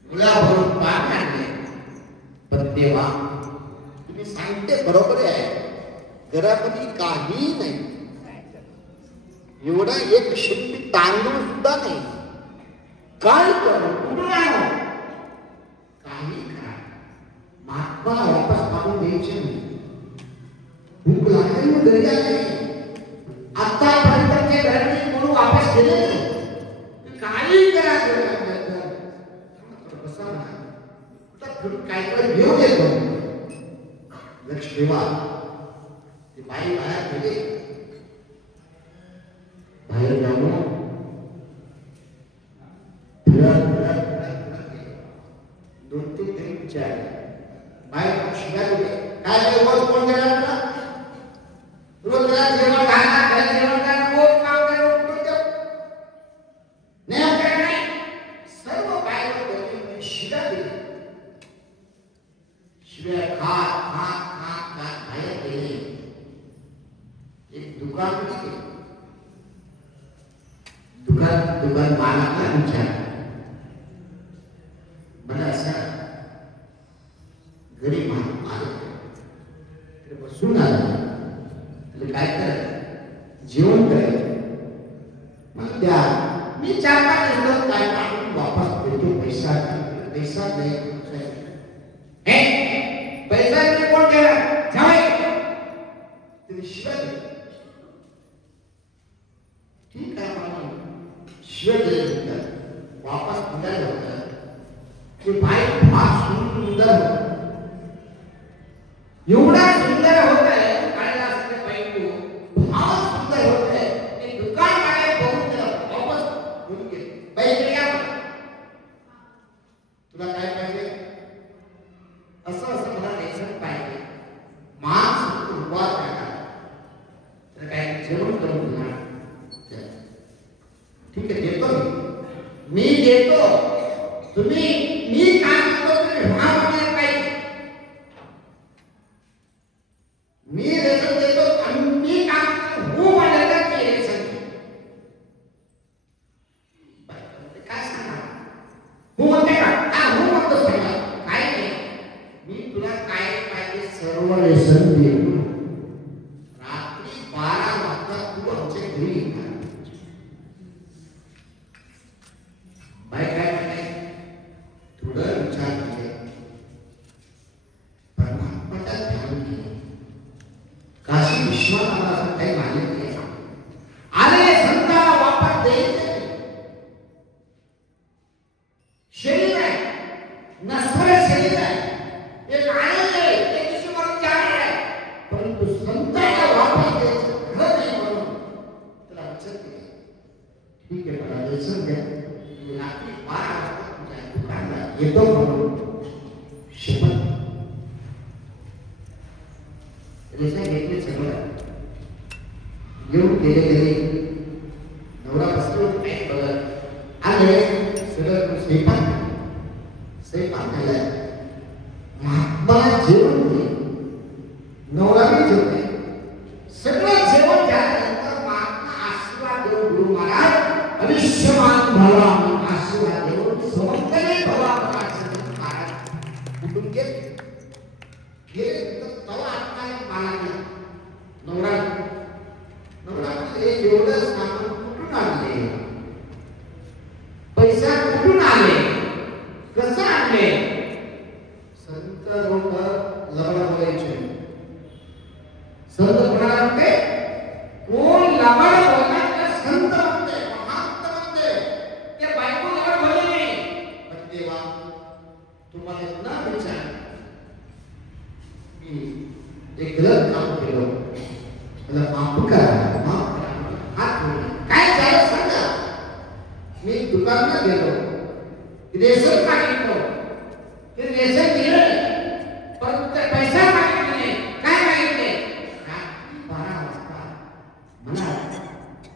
मुलाभरून पाठ आणले. पण देवा तुम्ही सांगते बरोबर आहे, घरामध्ये काही नाही, एवढा एक शिंपी तांदूळ सुद्धा नाही, काय करू, कुठून आणू, काही करा, महात्माला वापस मागून द्यायचे नाही. भूक लागली म्हणून घरी आले, आतापर्यंत ते घरात म्हणून वापस गेले नाही. काही करा काय घेऊन येतो. लक्ष ठेवा. ती बाई बाहेर गेली. बाहेर जाऊन दोन तीन तरी विचार बाहेर शिकायला होते. काय रोज कोण देणार तुला, रोज घरात जेवण घालणार, घरात जेवण करणार, रोज काम करणार, कुठून देऊ नाही. सर्व बाहेर शिका दिली. शिव्या खात खात खात खात बाहेर गेले. एक दुकान होते. दुकान मालकाला विचार, मला असा घरी महात्मा बसून आला, काय करायचं, जेवण करायचं, मग त्या मी 4-5 दिवसात काय काढून वापस देतो. पैसा नाही, पैसा नाही, कोण देणार, जावे तुम्ही शिवाय ठीक आहे म्हणून शिवाय दिले. वापस निघालं होतं की बाई फार सुंदर होत, एवढा सुंदर होत आहे, कालिदासाच्या बायको फार सुंदर होत आहे. ते दुकान मागे बघून दिलं, वापस घेऊन गेले. बाई या तुला काय पाहिजे, असं मला रेशन पाहिजे, मांस उभा करा, तर काय जेवण करून घ्या. ठीक आहे देतो, मी देतो, तुम्ही मी काय करतो तुम्ही भाव पाहिजे. मी रेशन देतो आणि मी काम हो म्हणायला की रेशन काय सांगा, हो म्हणते का, हो म्हणतो सांगा, काय नाही, मी तुला काय पाहिजे सर्व रेशन देतो. रात्री 12 वाजता तू आमच्या घरी येणार. बाई काय म्हणाय, थोडं विचार केले, परमात्माचा ध्यान केले. काशी विश्वनाथाला काही मागितले आले, संताला वापस द्यायचे. शरीर आहे, नसर शरीर आहे, एक आनंद आहे, एक दिवशी मरून जाणार आहे, परंतु संताला वापस द्यायचं घर नाही म्हणून त्याला लक्षात केलं. ठीक आहे मला दर्शन द्या, रात्री 12 वाजता तुमच्या दुकानला येतो म्हणून शपथ रेषा घेतले. सगळं येऊन गेले. नवरा बसलो काय बघत आले, सगळं स्वयंपाक झालाय. महात्माला जेवण दिले, नवराने जेवले. सगळं जेवण झाल्यानंतर महात्मा आशीर्वाद देऊन, गुरु महाराज आयुष्यमान भवा आशीर्वाद देऊन समर्थने भवा महाराज कुठून गेले. तवा आत्माने मानले. नवरा एवढं सामान कुठून आणले, पैसा कुठून आले, कसं आणले. संत लोक लबाड बोलायचे, संत कोणाला म्हणते? कोण लबाड बोलणार त्याला संत म्हणते, महांत म्हणते. त्या बायको लबाड बोलली नाही. पण देवा तुम्हाला ना विचार, मी एक गलत काम केलं, मला माफ करा, माफ करा. हात जोडले. काय झालं सांगा. मी दुकानात गेलो, रेशन मागितलं, ते रेशन दिलं, परंतु ते पैसा मागितले नाही. काय मागितले? रात्री 12 वाजता मला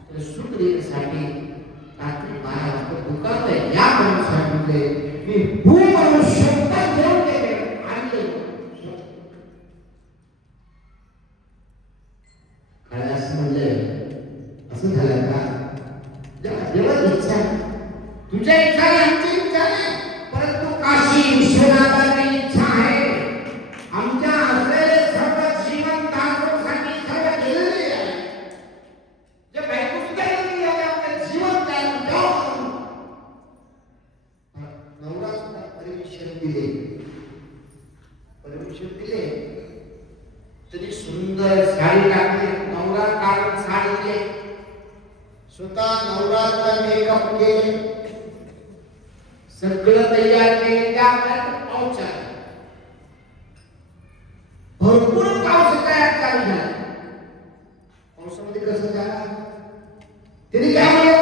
ते सुख देण्यासाठी रात्री 12 वाजता दुकानात या म्हणून सांगितले. मी भू म्हणून शब्द घेऊन गेले आणले. काय असं म्हणलं? असं झालं का? देवाची इच्छा, तुझ्या इच्छा आमची इच्छा नाही, परंतु काशी विश्वनाथाची इच्छा आहे. आमच्या असलेले सर्व जीवन दाखवण्यासाठी सर्व केलेले आहे. जे बायको सुद्धा केलेली आहे, आपले जीवन दाखवून नवरा सुद्धा परमिशन दिले. परमिशन दिले तरी सुंदर साडी टाकली. नवरा काढून साडी दिली, स्वतः नवराचा मेकअप केले, सगळं तयार केले. त्यापर्यंत पाऊस आला, भरपूर पाऊस तयार चालू झाला. पावसामध्ये कसं झालं? तिने काय म्हणलं?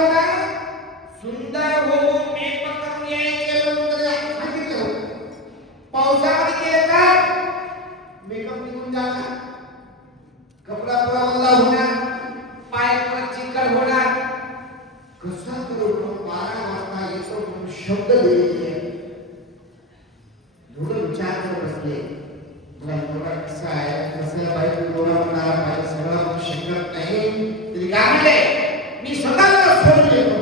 सुंदर होऊन मेकअप करून यायचे म्हणून सांगितलं. पावसामध्ये गेले तर मेकअप निघून जाणार, कपडा पुरा ओला होणार, पाय पुरा चिकट होणार. कसं करून 12 वाजता येतो म्हणून शब्द दिलेले आहे. थोडं विचार करत बसले, तुला नवरा कसा आहे, कसं बायको नवरा म्हणणार, माझ्या सगळं शिकत नाही. तरी काय म्हणले? मी स्वतःला सोडून येतो.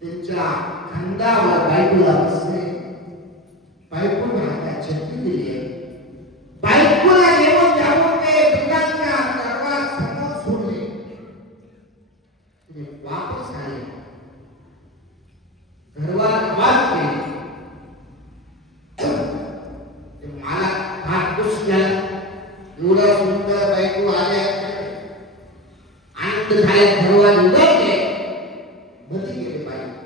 त्यांच्या खांद्यावर बायकोला बसले. बायकोने हातात छत्री दिली आहे. बायकोला येऊन जाऊन ते दुकानच्या दरवाजासमोर सोडले. वापस आले, घरवर आवाज केली. मला फार खुश झाला. एवढा सुंदर बायको आल्या, आनंद झाला. घरवर उघडले, मध्ये गेले बायको.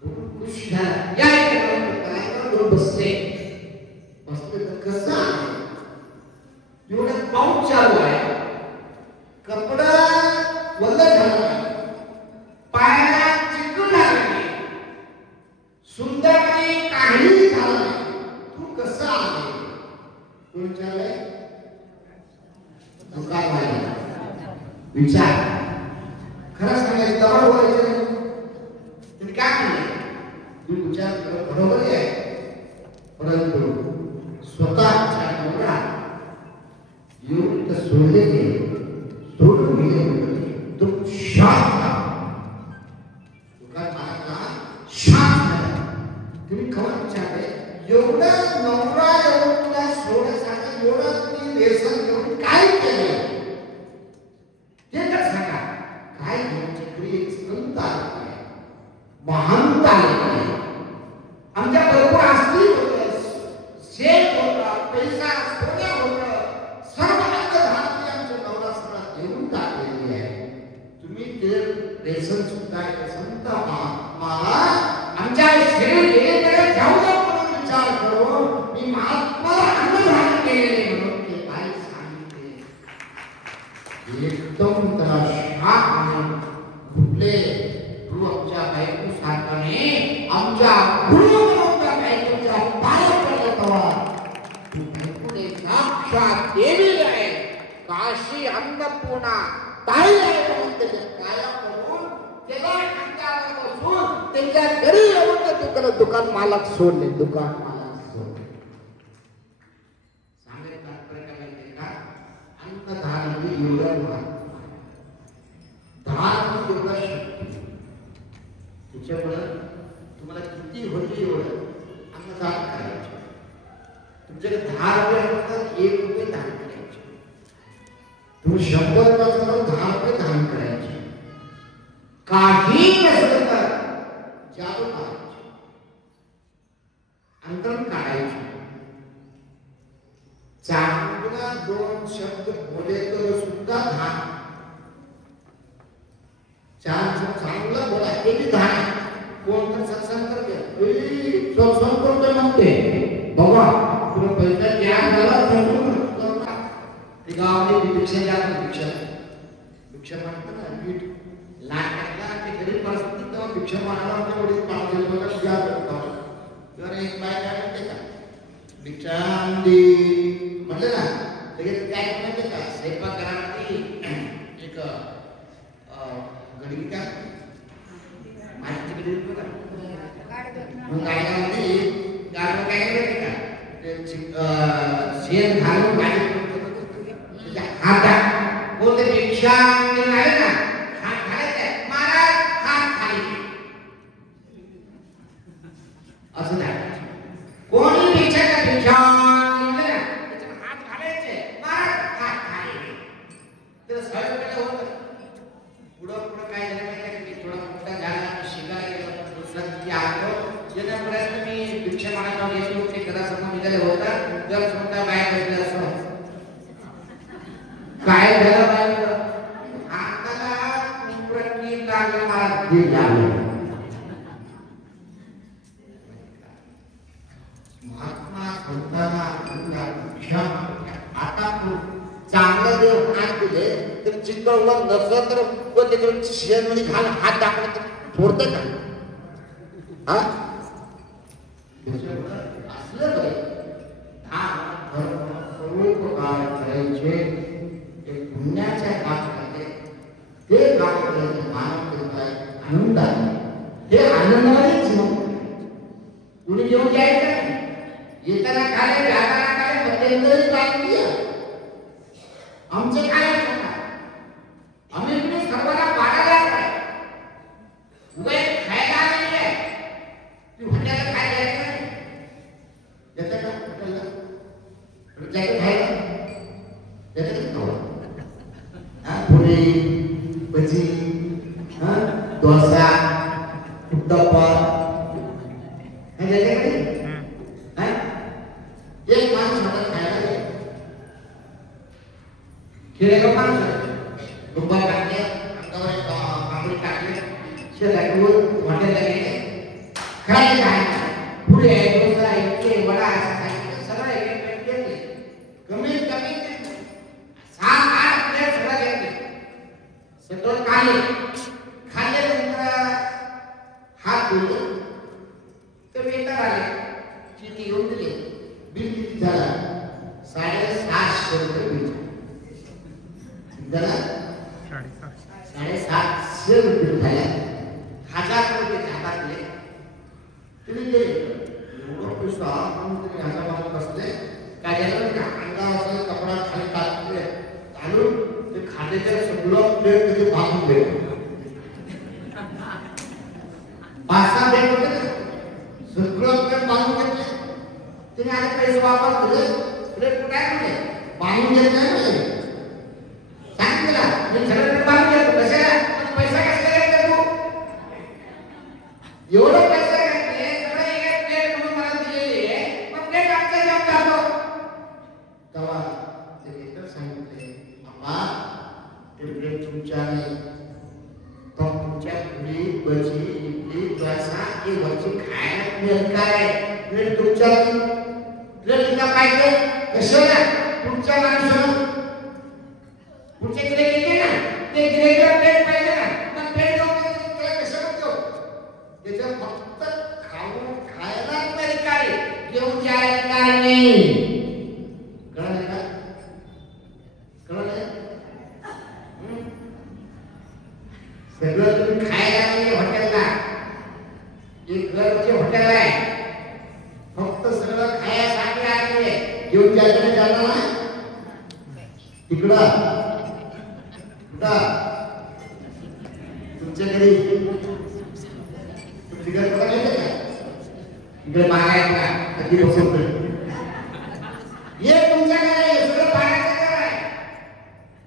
खूप खुश झाला. या बायकोवर बसले. बसले तर कसं आहे, एवढा पाऊस चालू आहे, कपडा वल्ल झाला, पायाला चिकट लागले, सुंदर काही झालं, तू कसं आहे? कोण विचारलंय? दुकानवाले. विचार खरं सांगायचं, दबाव व्हायचं. तुम्ही काय म्हणले? तुम्ही विचार बरोबर आहे, परंतु स्वतःच्या नवरा येऊन तर सोडले गेले, सोडून गेले. तो शांत दुकान मालकाला शांत झाला. तुम्ही खबर विचारले, एवढा नवरा येऊन तुला सोडण्यासाठी एवढं तुम्ही व्यसन घेऊन काय केलं? ते तर सांगा. काय घेण्याची क्रिया संत आले, महांत आले. आमच्या बरोबर असतील होतं, शेत होता, पैसा सोन्या होतं, सर्व अंगधारणी आमच्या नवरा सगळा देऊन टाकलेली आहे. तुम्ही ते व्यसन सुद्धा संत महात्मा आमच्या शरीर जाऊ नये म्हणून विचार करू. मी महात्माला अन्नधान केलेले म्हणून ते काय सांगितले. एकदम त्याला शाप म्हणून घुटले. तू आमच्या बायको सारखाने आमच्या गुरु म्हणून त्या बायकोच्या पाया पडला तेव्हा तू बायकोने साक्षात देवी आहे, काशी अन्नपूर्णा ताई आहे म्हणून त्याच्या पाया पडून त्याला खांद्यावर बसून त्यांच्या घरी येऊन त्याला दुकान मालक सोडले. दुकान मालक सोडले. सांगायचं तात्पर्य काय माहिती का? अन्नदान म्हणजे एवढं दान म्हणजे एवढा शक्ती. त्याच्यामुळं तुम्हाला किती होती एवढं अन्नदान करायचं. तुमच्याकडे 10 रुपये असतात, 1 रुपये दान करायचे. तुम्ही 100 रुपये असतात, 10 रुपये दान करायचे. काही नसलं तर जादू करायची, अंतरण काढायची. चांगला दोन शब्द बोले तर सुद्धा धान. चांगलं बोला ते बी धान. कोण तर सत्संग करते सत्संग करतोय म्हणते बाबा तुला पैसा ज्ञान झाला ते गावाने भिक्षा द्या भिक्षा मागतात ना मीठ लागला ते गरीब परिस्थिती तेव्हा भिक्षा मागायला वडील पाणी देतो द्या तर एक बाय काय म्हणते का भिक्षा म्हटलं ना लगेच काय म्हणते का स्वयंपाक घरामध्ये एक गडगी का माहिती गडगी बघा मग गाड्यामध्ये गाडीवर काय करायचं का शेण घालून गाडी हातात बोलते भिक्षा आहे ना हात घालायचा महाराज हात खाली असं नाही कोणी भिक्षा हात घालायचे महाराज हात खाली तर सगळं होत पुढं काय झालं माहिती मी थोडा मोठा झाला शिकायला गेलो दुसरा आलो जेणेपर्यंत मी भिक्षा मागायला गेलो ते घरासमोर निघाले होता जर स्वतः बाहेर बसले असं काय झालं पाहिजे आताला प्रति लागणार जे झालं महात्मा संतांना आता चांगलं देव हात दिले तर चिकटवलं नसलं तर त्याच्यावर शेणमध्ये घाल हात टाकलं तर फोडतं का हा असलं पाहिजे परोपकार करायचे पुण्याच्या कामामध्ये ते काम करायचं मानव करत आहे आनंद आहे हे आनंदानेच कुणी घेऊन जायचं येताना काय जाताना काय मध्यंतरी काय आमचं काय आम्ही कुणी सर्वांना पाडायला काय उभे खायला आलेली आहे ती हॉटेलला काय द्यायचं नाही देतं का हॉटेलला जायचं खायला देतं का पुरी भजी डोसा उत्तप्पा हे देते का एक माणूस हॉटेल खायला गेले खेडेगाव माणूस रुपये टाकले अंगावर एक कांबळी टाकले शेताकडून हॉटेलला गेले खायला काय पुढे डोसा इडली वडा सगळं एक घेतले कमीत कमी 7-8 प्लेट सगळं घेतले सगळं खाल्ल्यानंतर हात धुले तर वेटर आले चिठी घेऊन दिले बिल किती झाला 750 रुपये बिल झाला 750 रुपये झाले 1000 रुपये हातातले तुम्ही दिले एवढं पैसा म्हणून तुम्ही ह्याच्या मागे बसले काय झालं का अंगावर कपडा खाली टाकले घालून ते खाद्याच्या सगळं प्लेट तिथे बांधून गेले 5-6 प्लेट होते सगळं प्लेट बांधून घेतले तिने आले पैसे वापस दिले प्लेट कुठे आहे म्हणजे बांधून घेत नाही म्हणजे सांग तिला मी सगळं प्लेट बांधून घेतो कशाला पैसा कशाला घेतो तू एवढं पैसा घेतले सगळं एक प्लेट म्हणून मला दिलेली आहे मग प्लेट आमचा जाम जातो तेव्हा ते वेटर सांगितले बाबा ते प्लेट तुमच्या नाही तो तुमच्या पुरी भजी इडली डोसा हे वरची खायला मिळत काय प्लेट तुमच्या प्लेट तुला पाहिजे कशाला तुमच्या माणसाला पुढचे गिरे गेले ना ते गिरेला प्लेट पाहिजे ना मग प्लेट घेऊन कसं म्हणतो त्याच्या फक्त खायला तरी काय घेऊन जायला काय नाही कळलं का कळलं सगळं तुम्ही खायला नाही हॉटेलला एक घरचे हॉटेल आहे फक्त सगळं खायसाठी आलेले घेऊन जायचं जाणार ना तिकडं तुमच्या घरी तिकडे बघा इकडे मागायला कधी बसवतो हे तुमच्याकडे सगळं पाण्याचं घर आहे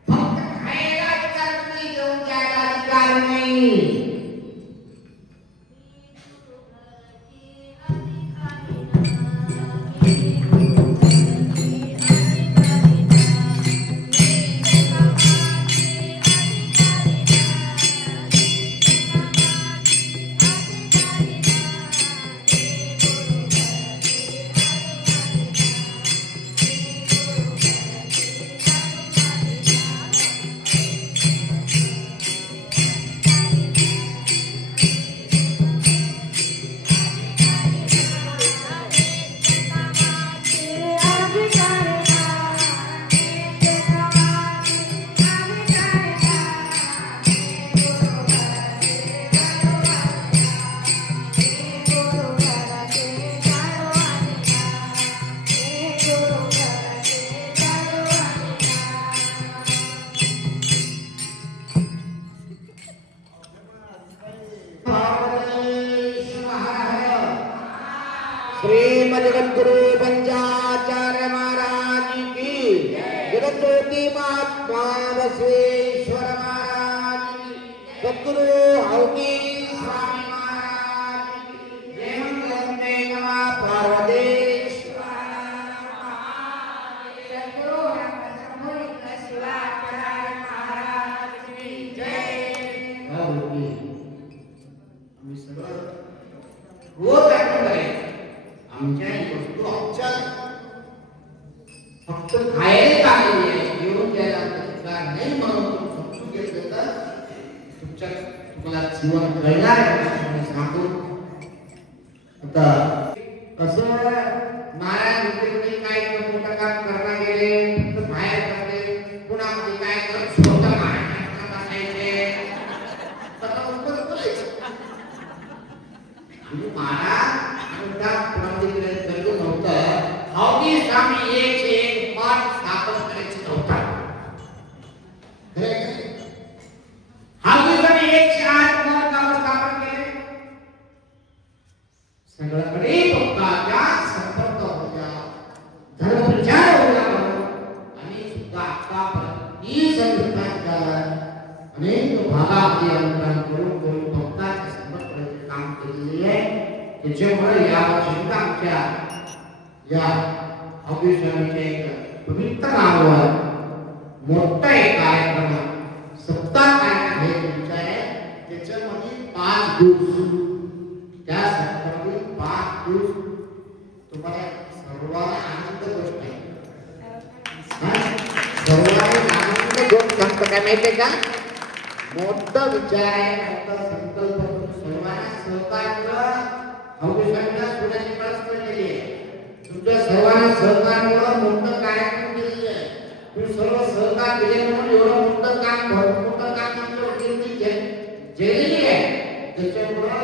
फक्त खायला अधिकार नाही घेऊन जायला अधिकार नाही श्रीमद जगद्गुरु पंचाचार्य महाराज की जगज्योति महात्मा बसवेश्वर महाराज की सद्गुरु हौकी स्वामी महाराज की जय मंगलम जय नमः पार्वतीश्वर सद्गुरु रामचंद्र शिवाचार्य महाराज की जय। आम्ही सगळं रोज ऐकून आमच्या वस्तू आमच्या फक्त खायला आलेली आहे, येऊन द्यायला अधिकार नाही म्हणून समजून घेतलं तर तुम्हाला जीवन कळणार आहे मी सांगतो। आता कसं महाराज दुसरीकडे काय मोठं काम करणार गेले तर बाहेर पडले, पुन्हा मध्ये काय कर स्वतः महाराजांना बसायचे आता उत्तर बोलायचं महाराज हौकी स्वामी एक से एक पाठ स्थापन करायचं नव्हता। हौकी स्वामी 108 मठ स्थापन केले, सगळीकडे लोकांच्या संपर्क होत्या, धर्मप्रचार होता आणि सुद्धा आतापर्यंत ही संघटना अनेक भागामध्ये अंतराळ करून भक्तांच्या संपर्काचे काम केलेले आहे। त्याच्यामुळे या वर्षी आमच्या या हौकी स्वामीचे एक पवित्र नावावर मोठा एक कार्यक्रम सप्ताह कार्यक्रम हे तुमचा आहे। त्याच्यामध्ये 5 दिवस, त्या सप्ताहामध्ये 5 दिवस तुम्हाला सर्वांना आनंद गोष्ट आहे, सर्वांना आनंद गोष्ट सांगतो काय माहितीये का, मोठा विचार आहे, मोठा संकल्प, सर्वांना सहकार्य हौकी स्वामीला सोन्याची कळस केलेली आहे। तुमच्या सर्वांना सहकार्यामुळे मोठं कार्यक्रम केलेलं आहे, तुम्ही सर्व सहकार दिल्यामुळे एवढं मोठं काम मोठं काम तुमच्यावरती केलेली आहे। त्याच्यामुळे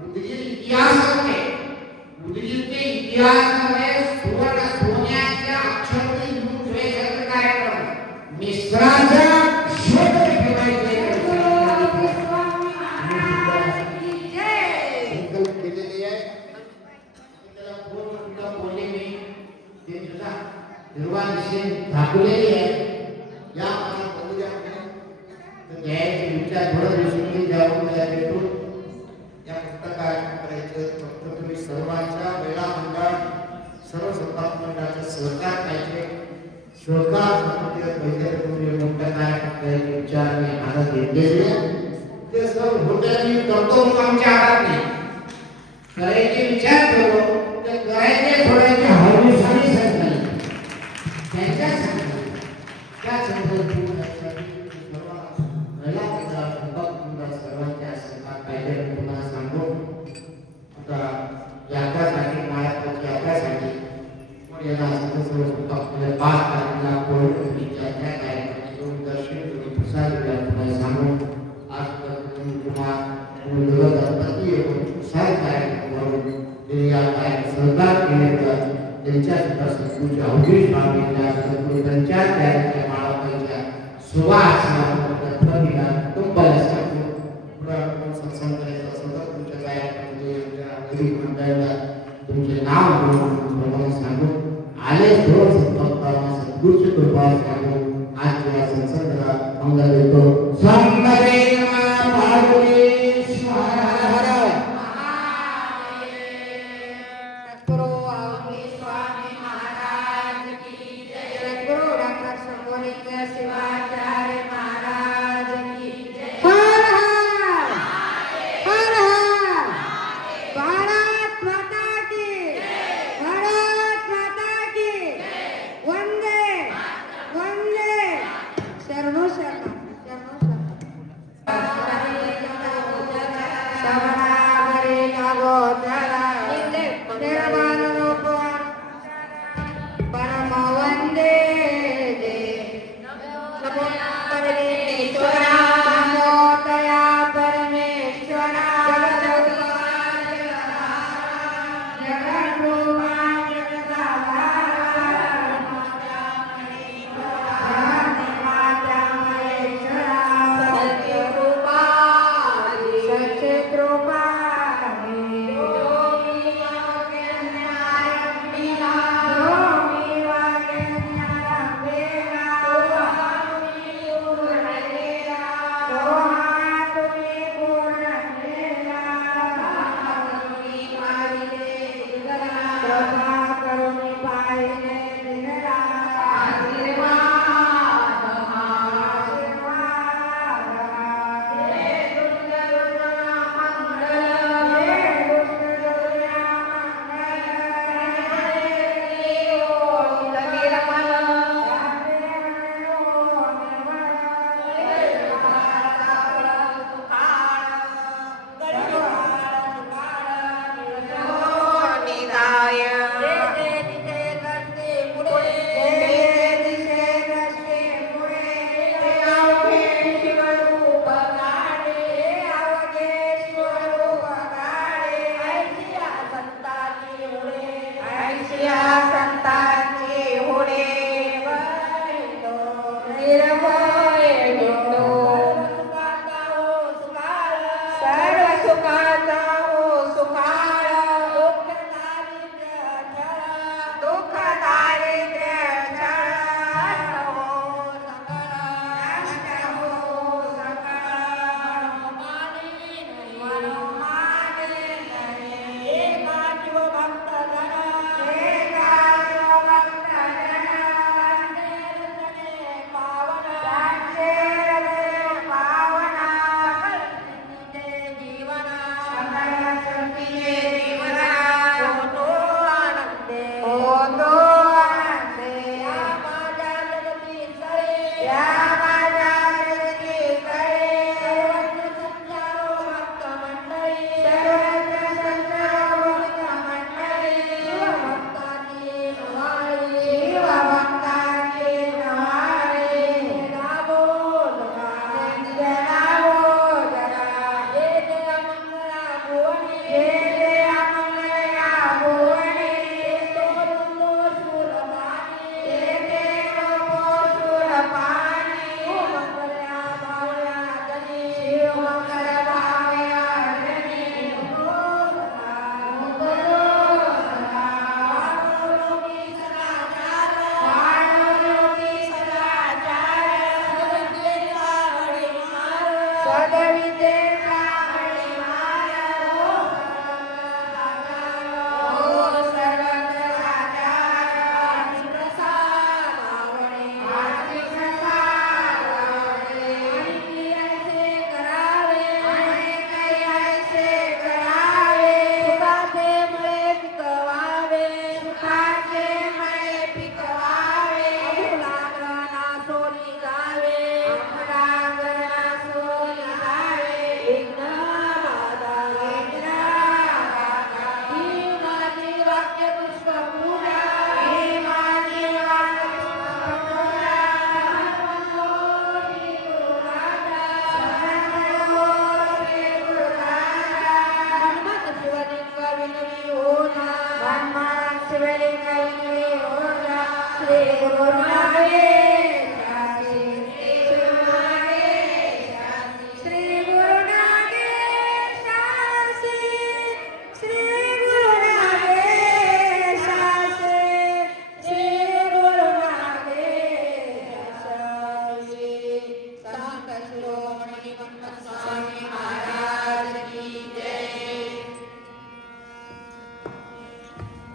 बुद्धिजीवी इतिहास आहे, बुद्धिजीवीचे इतिहासामध्ये सोन्याच्या अक्षराने लिहून ठेवायचा कार्यक्रम मिश्राच्या शोध ठेवायचे संकल्प केलेले आहे। दाखवलेली आहे या विचार थोडं दिवसांनी जाऊन भेटून या पुस्तकात करायचं। फक्त तुम्ही सर्वांच्या वेळा मंडळ सर्व संपादक मंडळाचं सहकार पाहिजे, सहकार पहिले तुम्ही मोठ्या काय करायचे विचार मी हातात घेतलेले ते सर्व होते मी करतो, आमच्या हातात नाही करायचे विचार करू ते करायचे थोड्याचे हळूहळू त्यांच्या त्या सर्वांच्या सहकार पाहिजे तुम्हाला सांगू। आता यात्रासाठी महाराष्ट्राची यात्रासाठी याला आपल्या 5 तारखेला कोल्हापूरच्या त्या कार्यक्रमाचे दर्शन तुम्ही प्रसाद तुम्हाला सांगू। आज तुम्हाला गणपती प्रसाद कार्यक्रम या सहकार केले त्यांच्या सुद्धा सद्गुरूच्या हौकी स्वामींना सद्गुरू त्यांच्या त्या माळाच्या सुवास गणपतीला कुटुंबाला सांगतो सत्संग करायचा सतत तुमच्या कार्यक्रमामध्ये आमच्या गरीब मंडळाला तुमचे नाव घेऊन सांगू आले थोडं संपर्क सद्गुरूची कृपा सांगू। आज या सत्संगाला मंगल देतो। स्वामी या संतांची होणे बहिणो निर्भय बिंदू सर्व सुखाचा हो सुखाळ दुःख दारिद्र्य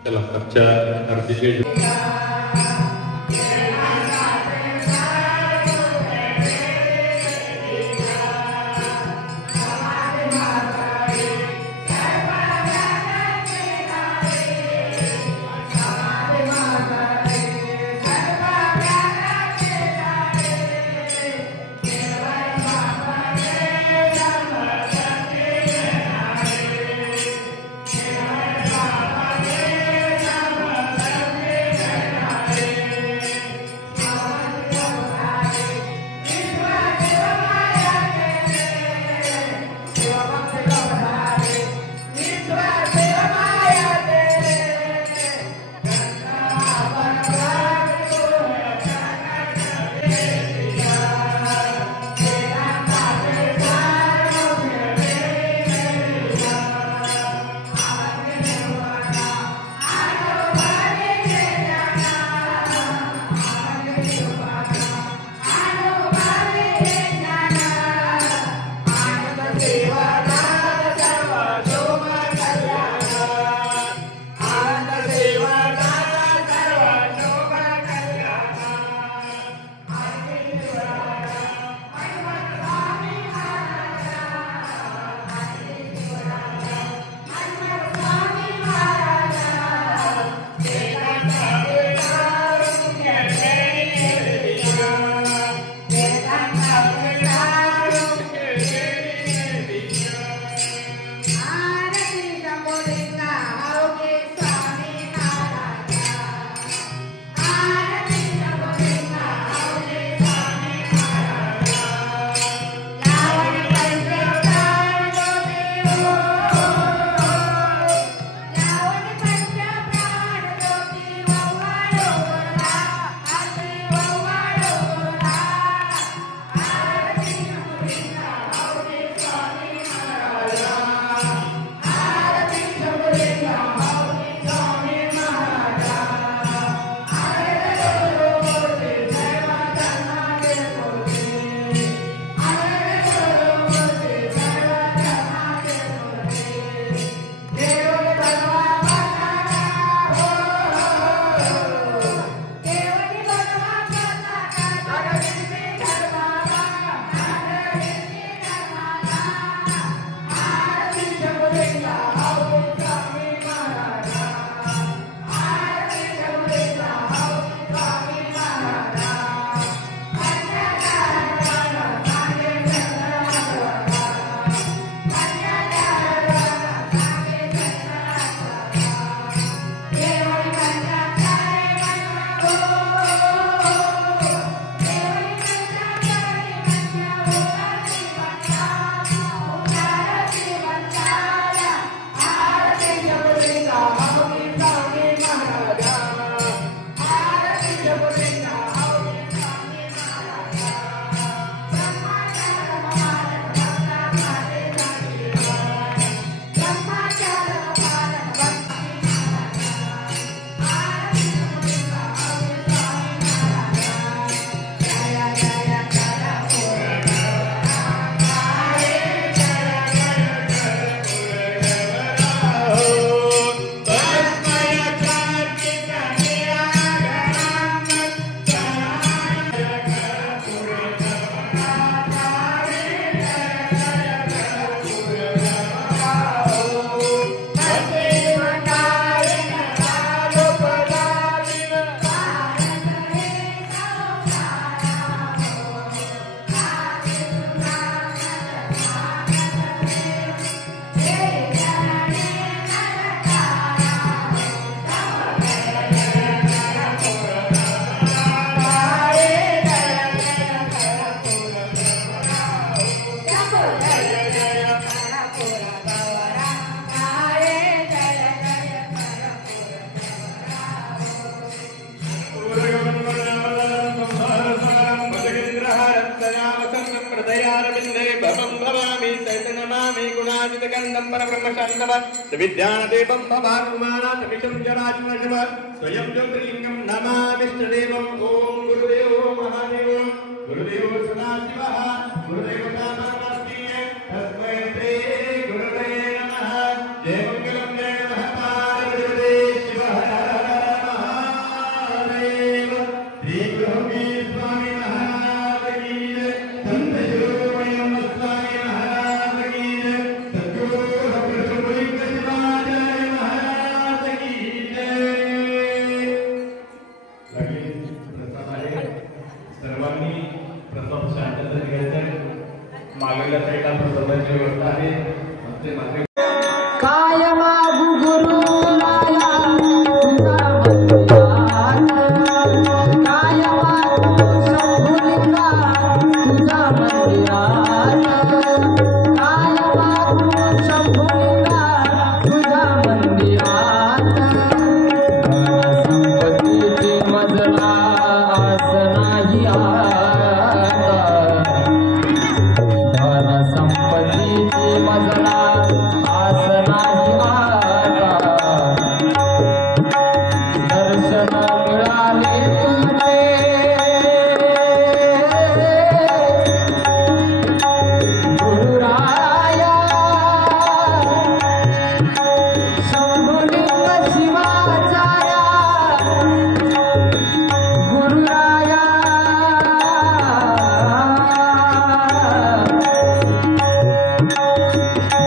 चला आजच्या आरतीचे सच्चिदानंदं परब्रह्मशान्तम् सविज्ञानदेवं भवात्मानमिषं जराजनशम स्वयं ज्योतिर्लिङ्गं नमामिष्टदेवम् ॐ गुरुदेवो महादेवो गुरुदेवो सदाशिवः गुरुदेवता परमस्ति तस्मै श्री गुरुवे नमः जय मङ्गलं जय नमः पार्वती शिवः महादेव श्री गुरुवे स्वामी महाराज की जय संत शिरोमणि स्वामी महाराज की जय सद्गुरु प्रभुलिंग शिवाचार्य महाराज की जय लगेच प्रसाद आहे सर्वांनी प्रथम शांतता घ्यायचं मागल्या साईडला प्रसादाची व्यवस्था आहे ते मागे काय मागू गुरु माया तुझा मंदिरात काय मागू शंभुलिंगा तुझा मंदिरात काय मागू शंभुलिंगा तुझा मंदिरात संपत्तीची मजला आस नाही आता धन संपत्तीची मजला आस नाही आता दर्शन मिळाले तुमचे गुरुराया शंभुलिंग शिवाचार्या गुरुराया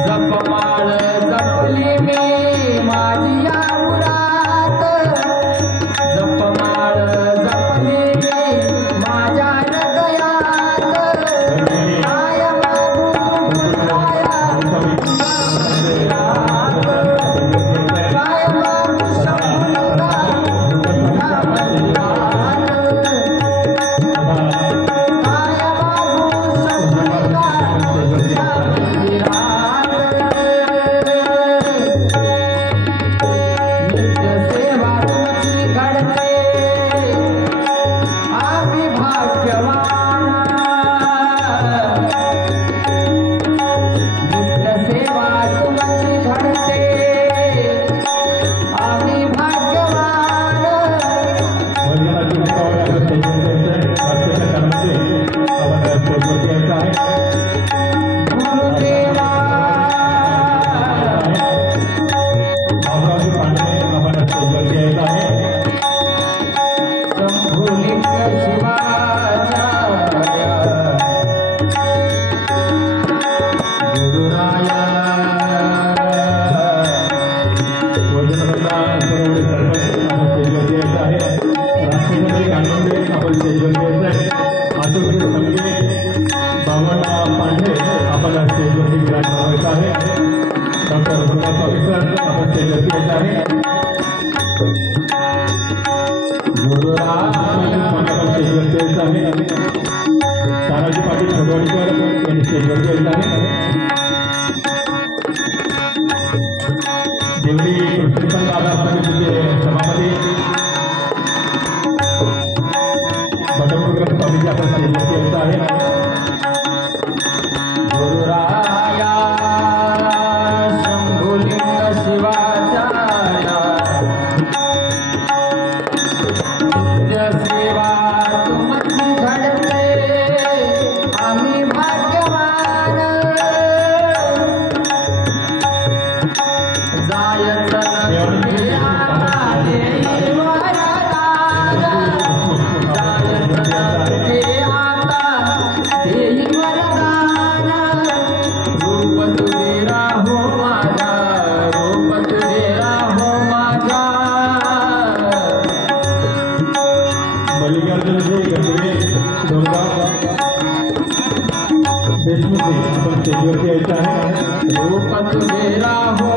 जपमाळ जपली मी माझी या मुरात जपमाळ जपली मी माझ्या हृदयात काय मागू गुरुराया काय मागू शंभुलिंगा तुझ्या मंदिरात काय मागू शंभुलिंगा तुझ्या मंदिरात नित्य सेवा तुमची घडते आम्ही भाग्यवान नित्य सेवा तुमची घडते आम्ही भाग्यवान गुरुदेवा शंभुलिंग शिवाचार्य गुरुराया तानाजी पाटील भगवानकर यांनी स्टेजवरती यायचं आहे देवडी कृष्णसंघ आधार समितीचे सभापती बटमपूर स्वामीजी आपण स्टेजवरती यायचं आहे गुरुराया शंभुलिंग शिवाचार्य नित्य सेवा तुमची घडते आम्ही भाग्यवान जायचं नसते आम्हाला वरदान जायचं नसते आता देई वरदान रूप तुझे राहो माझा रूप तुझे राहो माझा मल्लिकार्जुनजी गजरे दुर्गा देशमुख आपण स्टेजवरती यायचं आहे रूप तुझे राहो